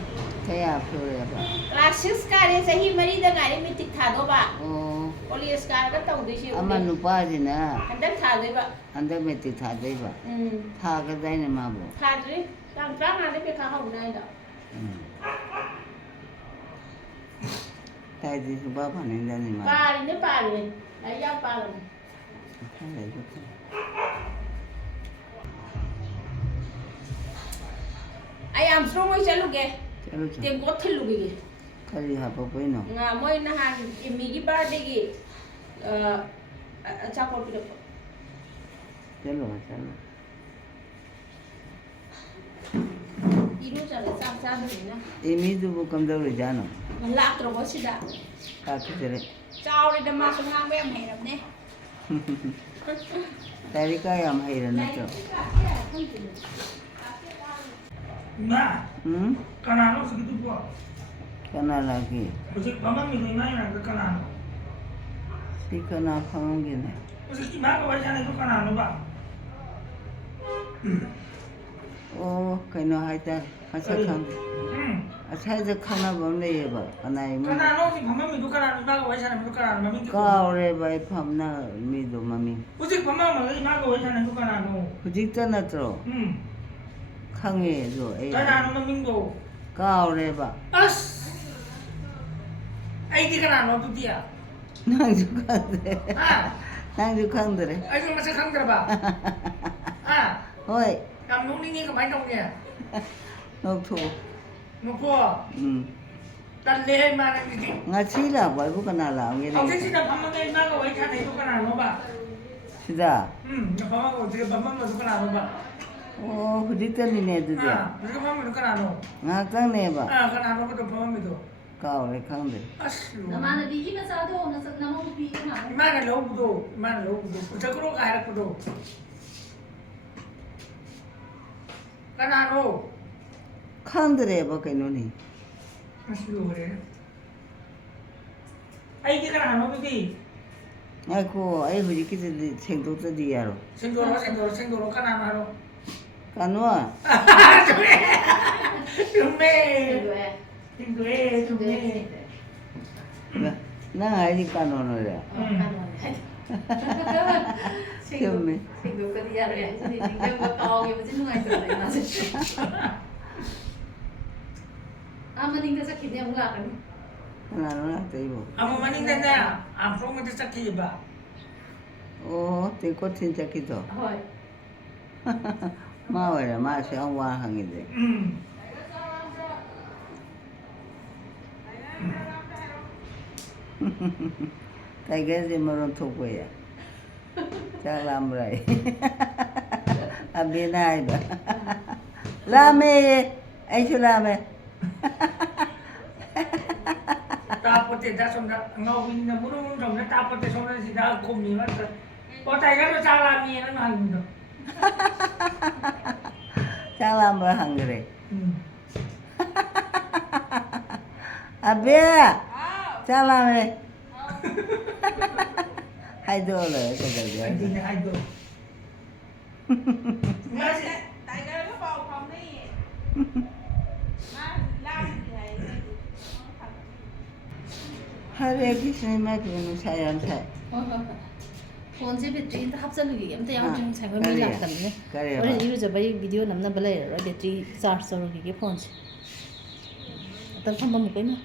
ꯀꯌꯥ ꯐꯨꯔꯦꯕ ꯀ꯭ꯂꯥꯁ 6 ꯀꯥꯔꯦ ꯆꯍꯤ ꯃꯔꯤꯗ ꯉꯥꯏꯔꯦ ꯃꯦꯇ꯭ꯔꯤꯛ ꯊꯥꯗꯧꯕ ꯑꯣ ꯀꯣꯂꯦꯖ ꯀꯥꯔꯒ ꯇꯧꯗꯣꯏꯁꯦ ꯑꯃ ꯅꯨꯄꯥꯁꯤꯅ ꯍꯟꯗꯛ ꯊꯥꯗꯣꯏꯕ ꯍꯟꯗꯛ ꯃꯦꯇ꯭ꯔꯤꯛ ꯊꯥꯗꯣꯏꯕ ꯊꯥꯒꯗꯥꯏꯅꯦ ꯃꯥꯕꯨ ꯊꯥꯗ꯭ꯔꯤ ꯇꯥꯡ 35ꯗ ꯄꯩꯈꯥ ꯍꯧꯅꯥꯏꯗ ꯇꯥꯏꯗꯤ ꯁꯨꯡꯄꯥ ꯐꯥꯅꯤꯡꯗꯕꯅꯤ ꯃꯥ ꯄꯥꯔꯤꯅꯦ ꯂꯥꯏꯔꯤꯛ ꯌꯥꯝ ꯄꯥꯔꯕꯅꯦ ꯑꯩ ꯌꯥꯝ ꯏꯁꯇ꯭ꯔꯣꯡ ꯑꯣꯏ ꯆꯠꯂꯨꯒꯦ ꯇꯦꯡꯀꯣꯠ ꯊꯤꯜꯂꯨꯈꯤꯒꯦ ꯀꯔꯤ ꯍꯥꯞꯄꯛꯄꯩꯅꯣ ꯃꯣꯏ ꯅꯍꯥꯟ ꯏꯝꯃꯤꯒꯤ ꯕꯥꯔꯗꯦꯒꯤ ꯑꯆꯥꯄꯣꯠ ꯄꯤꯔꯛꯄ ꯆꯠꯂꯣ ꯏꯔꯨꯖꯔꯦ ꯆꯥꯛ ꯆꯥꯗꯕꯅꯤꯅ ꯑꯦꯃꯤꯗꯨꯕꯨ ꯀꯝꯗꯧꯔꯤꯖꯥꯠꯅꯣ ꯂꯥꯛꯇ꯭ꯔꯕꯣ ꯁꯤꯗ ꯂꯥꯛꯈꯤꯗꯔꯦ ꯆꯥꯎꯔꯦꯗ ꯃꯥꯁꯨ ꯉꯥꯡꯕ ꯌꯥꯝ ꯍꯩꯔꯕꯅꯦ ꯂꯥꯏꯔꯤꯛꯀ ꯌꯥꯝ ꯍꯩꯔ ꯅꯠꯇ꯭ꯔꯣ ꯏꯃꯥ ꯀꯅꯥꯅꯣ ꯍꯧꯖꯤꯛꯀꯤꯗꯨꯕꯣ ꯀꯅꯥ ꯂꯥꯛꯀꯦ ꯍꯧꯖꯤꯛ ꯐꯝꯃꯝꯃꯤꯗꯣ ꯏꯃꯥ ꯃꯅꯥꯛꯇ ꯀꯅꯥꯅꯣ ꯁꯤ ꯀꯅꯥ ꯐꯝꯃꯝꯒꯦꯅꯦ ꯍꯧꯖꯤꯛ ꯏꯃꯥꯒ ꯋꯥꯔꯤ ꯁꯥꯟꯅꯩꯗꯣ ꯀꯅꯥꯅꯣꯕ ꯑꯣ ꯀꯩꯅꯣ ꯍꯥꯏꯇꯥꯔꯦ ꯃꯁꯛ ꯈꯪꯗꯦ ꯑꯁ꯭ꯋꯥꯏꯗ ꯈꯪꯅꯕ ꯑꯃ ꯂꯩꯌꯦꯕ ꯀꯅꯥꯏ ꯀꯅꯥꯅꯣ ꯍꯧꯖꯤꯛ ꯐꯝꯃꯝꯃꯤꯗꯣ ꯀꯅꯥꯅꯣ ꯏꯃꯥꯒ ꯋꯥꯔꯤ ꯁꯥꯟꯅꯕꯗꯣ ꯀꯅꯥꯅꯣ ꯃꯃꯤꯡ ꯀꯥꯎꯔꯦꯕ ꯑꯩ ꯐꯝꯅ ꯃꯤꯗꯣ ꯃꯃꯤꯡ ꯍꯧꯖꯤꯛ ꯐꯝꯃꯝꯃꯒ ꯏꯃꯥꯒ ꯋꯥꯔꯤ ꯁꯥꯟꯅꯩꯗꯣ ꯀꯅꯥꯅꯣ ꯍꯧꯖꯤꯛꯇ ꯅꯠꯇ꯭ꯔꯣ ꯈꯪꯉꯦ ꯑꯗꯣ ꯑꯩ ꯀꯅꯥꯅꯣ ꯃꯃꯤꯡꯗꯣ ꯀꯥꯎꯔꯦꯕ ꯑꯁ ꯑꯩꯗꯤ ꯀꯅꯥꯅꯣ ꯑꯗꯨꯗꯤ ꯅꯪꯁꯨ ꯈꯪꯗ꯭ꯔꯦ ꯅꯪꯁꯨ ꯈꯪꯗ꯭ꯔꯦ ꯑꯩꯁꯨ ꯃꯁꯛ ꯈꯪꯗ꯭ꯔꯕ ꯍꯣꯏ ꯌꯥꯝ ꯅꯣꯛꯅꯤꯡꯉꯦ ꯀꯃꯥꯏꯅ ꯇꯧꯅꯤ ꯅꯣꯛꯊꯣꯛꯑꯣ ꯅꯣꯛꯊꯣꯛꯑꯣ ꯇꯜꯂꯦꯍꯦ ꯏꯃꯥ ꯅꯪꯁꯤꯗꯤ ꯉꯁꯤ ꯂꯥꯛꯄ ꯍꯥꯏꯕꯨ ꯀꯅꯥ ꯂꯥꯛꯑꯝꯒꯦ ꯍꯧꯖꯤꯛꯁꯤꯗ ꯐꯝꯃꯒ ꯏꯃꯥꯒ ꯋꯥꯔꯤ ꯁꯥꯟꯅꯩꯗꯣ ꯀꯅꯥꯅꯣꯕ ꯁꯤꯗ ꯐꯝꯃꯒ ꯍꯧꯖꯤꯛ ꯐꯝꯃꯝꯕꯗꯣ ꯀꯅꯥꯅꯣꯕ ꯑꯣ ꯍꯧꯖꯤꯛꯇꯅꯤꯅꯦ ꯑꯗꯨꯗꯤ ꯍꯧꯖꯤꯛ ꯐꯝꯃꯝꯕꯗꯣ ꯀꯅꯥꯅꯣ ꯉꯥꯏꯍꯥꯛꯇꯪꯅꯦꯕ ꯀꯅꯥꯅꯣꯕ ꯑꯗꯨꯝ ꯐꯝꯃꯝꯃꯤꯗꯣ ꯀꯥꯎꯔꯦ ꯈꯪꯗ꯭ꯔꯦ ꯑꯁ ꯅꯃꯥꯟꯅꯕꯤꯒꯤ ꯃꯆꯥꯗꯣ ꯅꯃꯧꯄꯤꯒꯤ ꯏꯃꯥꯅ ꯂꯧꯕꯗꯣ ꯄꯨꯊꯈ꯭ꯔꯣꯒ ꯍꯥꯏꯔꯛꯄꯗꯣ ꯀꯅꯥꯅꯣ ꯈꯪꯗ꯭ꯔꯦꯕ ꯀꯩꯅꯣꯅꯤ ꯑꯁ ꯂꯣꯏꯔꯦ ꯑꯩꯗꯤ ꯀꯅꯥꯅꯣ ꯑꯗꯨꯗꯤ ꯉꯥꯏꯈꯣ ꯑꯩ ꯍꯧꯖꯤꯛꯀꯤꯗꯨꯗꯤ ꯁꯦꯡꯗꯣꯛꯇ꯭ꯔꯗꯤ ꯌꯥꯔꯣꯏ ꯁꯦꯡꯗꯣꯛꯔꯣ ꯀꯅꯥꯅꯣ ꯍꯥꯏꯔꯣ ꯀꯩꯅꯣ ꯆꯨꯝꯃꯦ ꯅꯪ ꯍꯥꯏꯗꯤ ꯀꯥꯅꯣꯟ ꯆꯨꯝꯃꯦ ꯁꯦꯡꯗꯣꯛꯇꯗꯤ ꯌꯥꯔꯣꯏ ꯍꯥꯏꯁꯤꯗꯤ ꯅꯤꯡꯁꯤꯡꯕ ꯀꯥꯎꯈꯤꯕꯁꯤ ꯅꯨꯡꯉꯥꯏꯇꯕ ꯏꯃꯥꯁꯦ ꯃꯅꯤꯡꯗ ꯆꯠꯈꯤꯗꯦ ꯑꯃꯨꯛ ꯂꯥꯛꯀꯅꯤ ꯀꯅꯥꯅꯣ ꯂꯥꯛꯇꯣꯏꯕꯣ ꯑꯃꯨꯛ ꯃꯅꯤꯡꯗꯅꯦ ꯑꯥꯝꯐ꯭ꯔꯣꯡꯗ ꯆꯠꯈꯤꯕ ꯑꯣ ꯇꯦꯡꯀꯣꯠ ꯊꯤꯟ ꯆꯠꯈꯤꯗꯣ ꯍꯣꯏ ꯃꯥ ꯑꯣꯏꯔꯦ ꯃꯥ ꯑꯁꯨꯛ ꯌꯥꯝ ꯋꯥ ꯍꯪꯉꯤꯗꯤ ꯇꯥꯏꯒꯔꯁꯦ ꯃꯔꯣꯟ ꯊꯣꯛꯄ ꯆꯥꯛ ꯂꯥꯝꯕ꯭ꯔꯥ ꯑꯕꯦꯅ ꯍꯥꯏꯕ 라메 아이쇼 라메 따포테다 somda ngawin na murung somda tapote somda sida komi mata potay ka to salami na nangdo 짱라면 한 그래 아베 짱라면 하이돌 그거지 hindi na idol tại cái nó vào phòng đi má lao gì này 하루에 비스님만 되는 사연사 폰ꯁꯦ battery ꯑꯝꯇ ꯍꯥꯞꯆꯜꯂꯨꯒꯦ ꯑꯝꯇ ꯌꯥꯎꯗ꯭ꯔꯤ ꯉꯁꯥꯏ ꯑꯩꯈꯣꯏ ꯃꯩ ꯂꯥꯛꯇꯕꯅꯦ 그래요 ꯍꯣꯔꯦꯟ ꯏꯔꯨꯖꯕꯩ ꯚꯤꯗꯤꯑꯣ ꯅꯝꯅꯕ ꯂꯩꯔꯔꯣꯏ battery charge ꯇꯧꯔꯨꯈꯤꯒꯦ ꯐꯣꯟꯁꯦ ꯑꯝꯇꯪ ꯊꯝꯃꯝꯃꯨ ꯀꯩꯅꯣ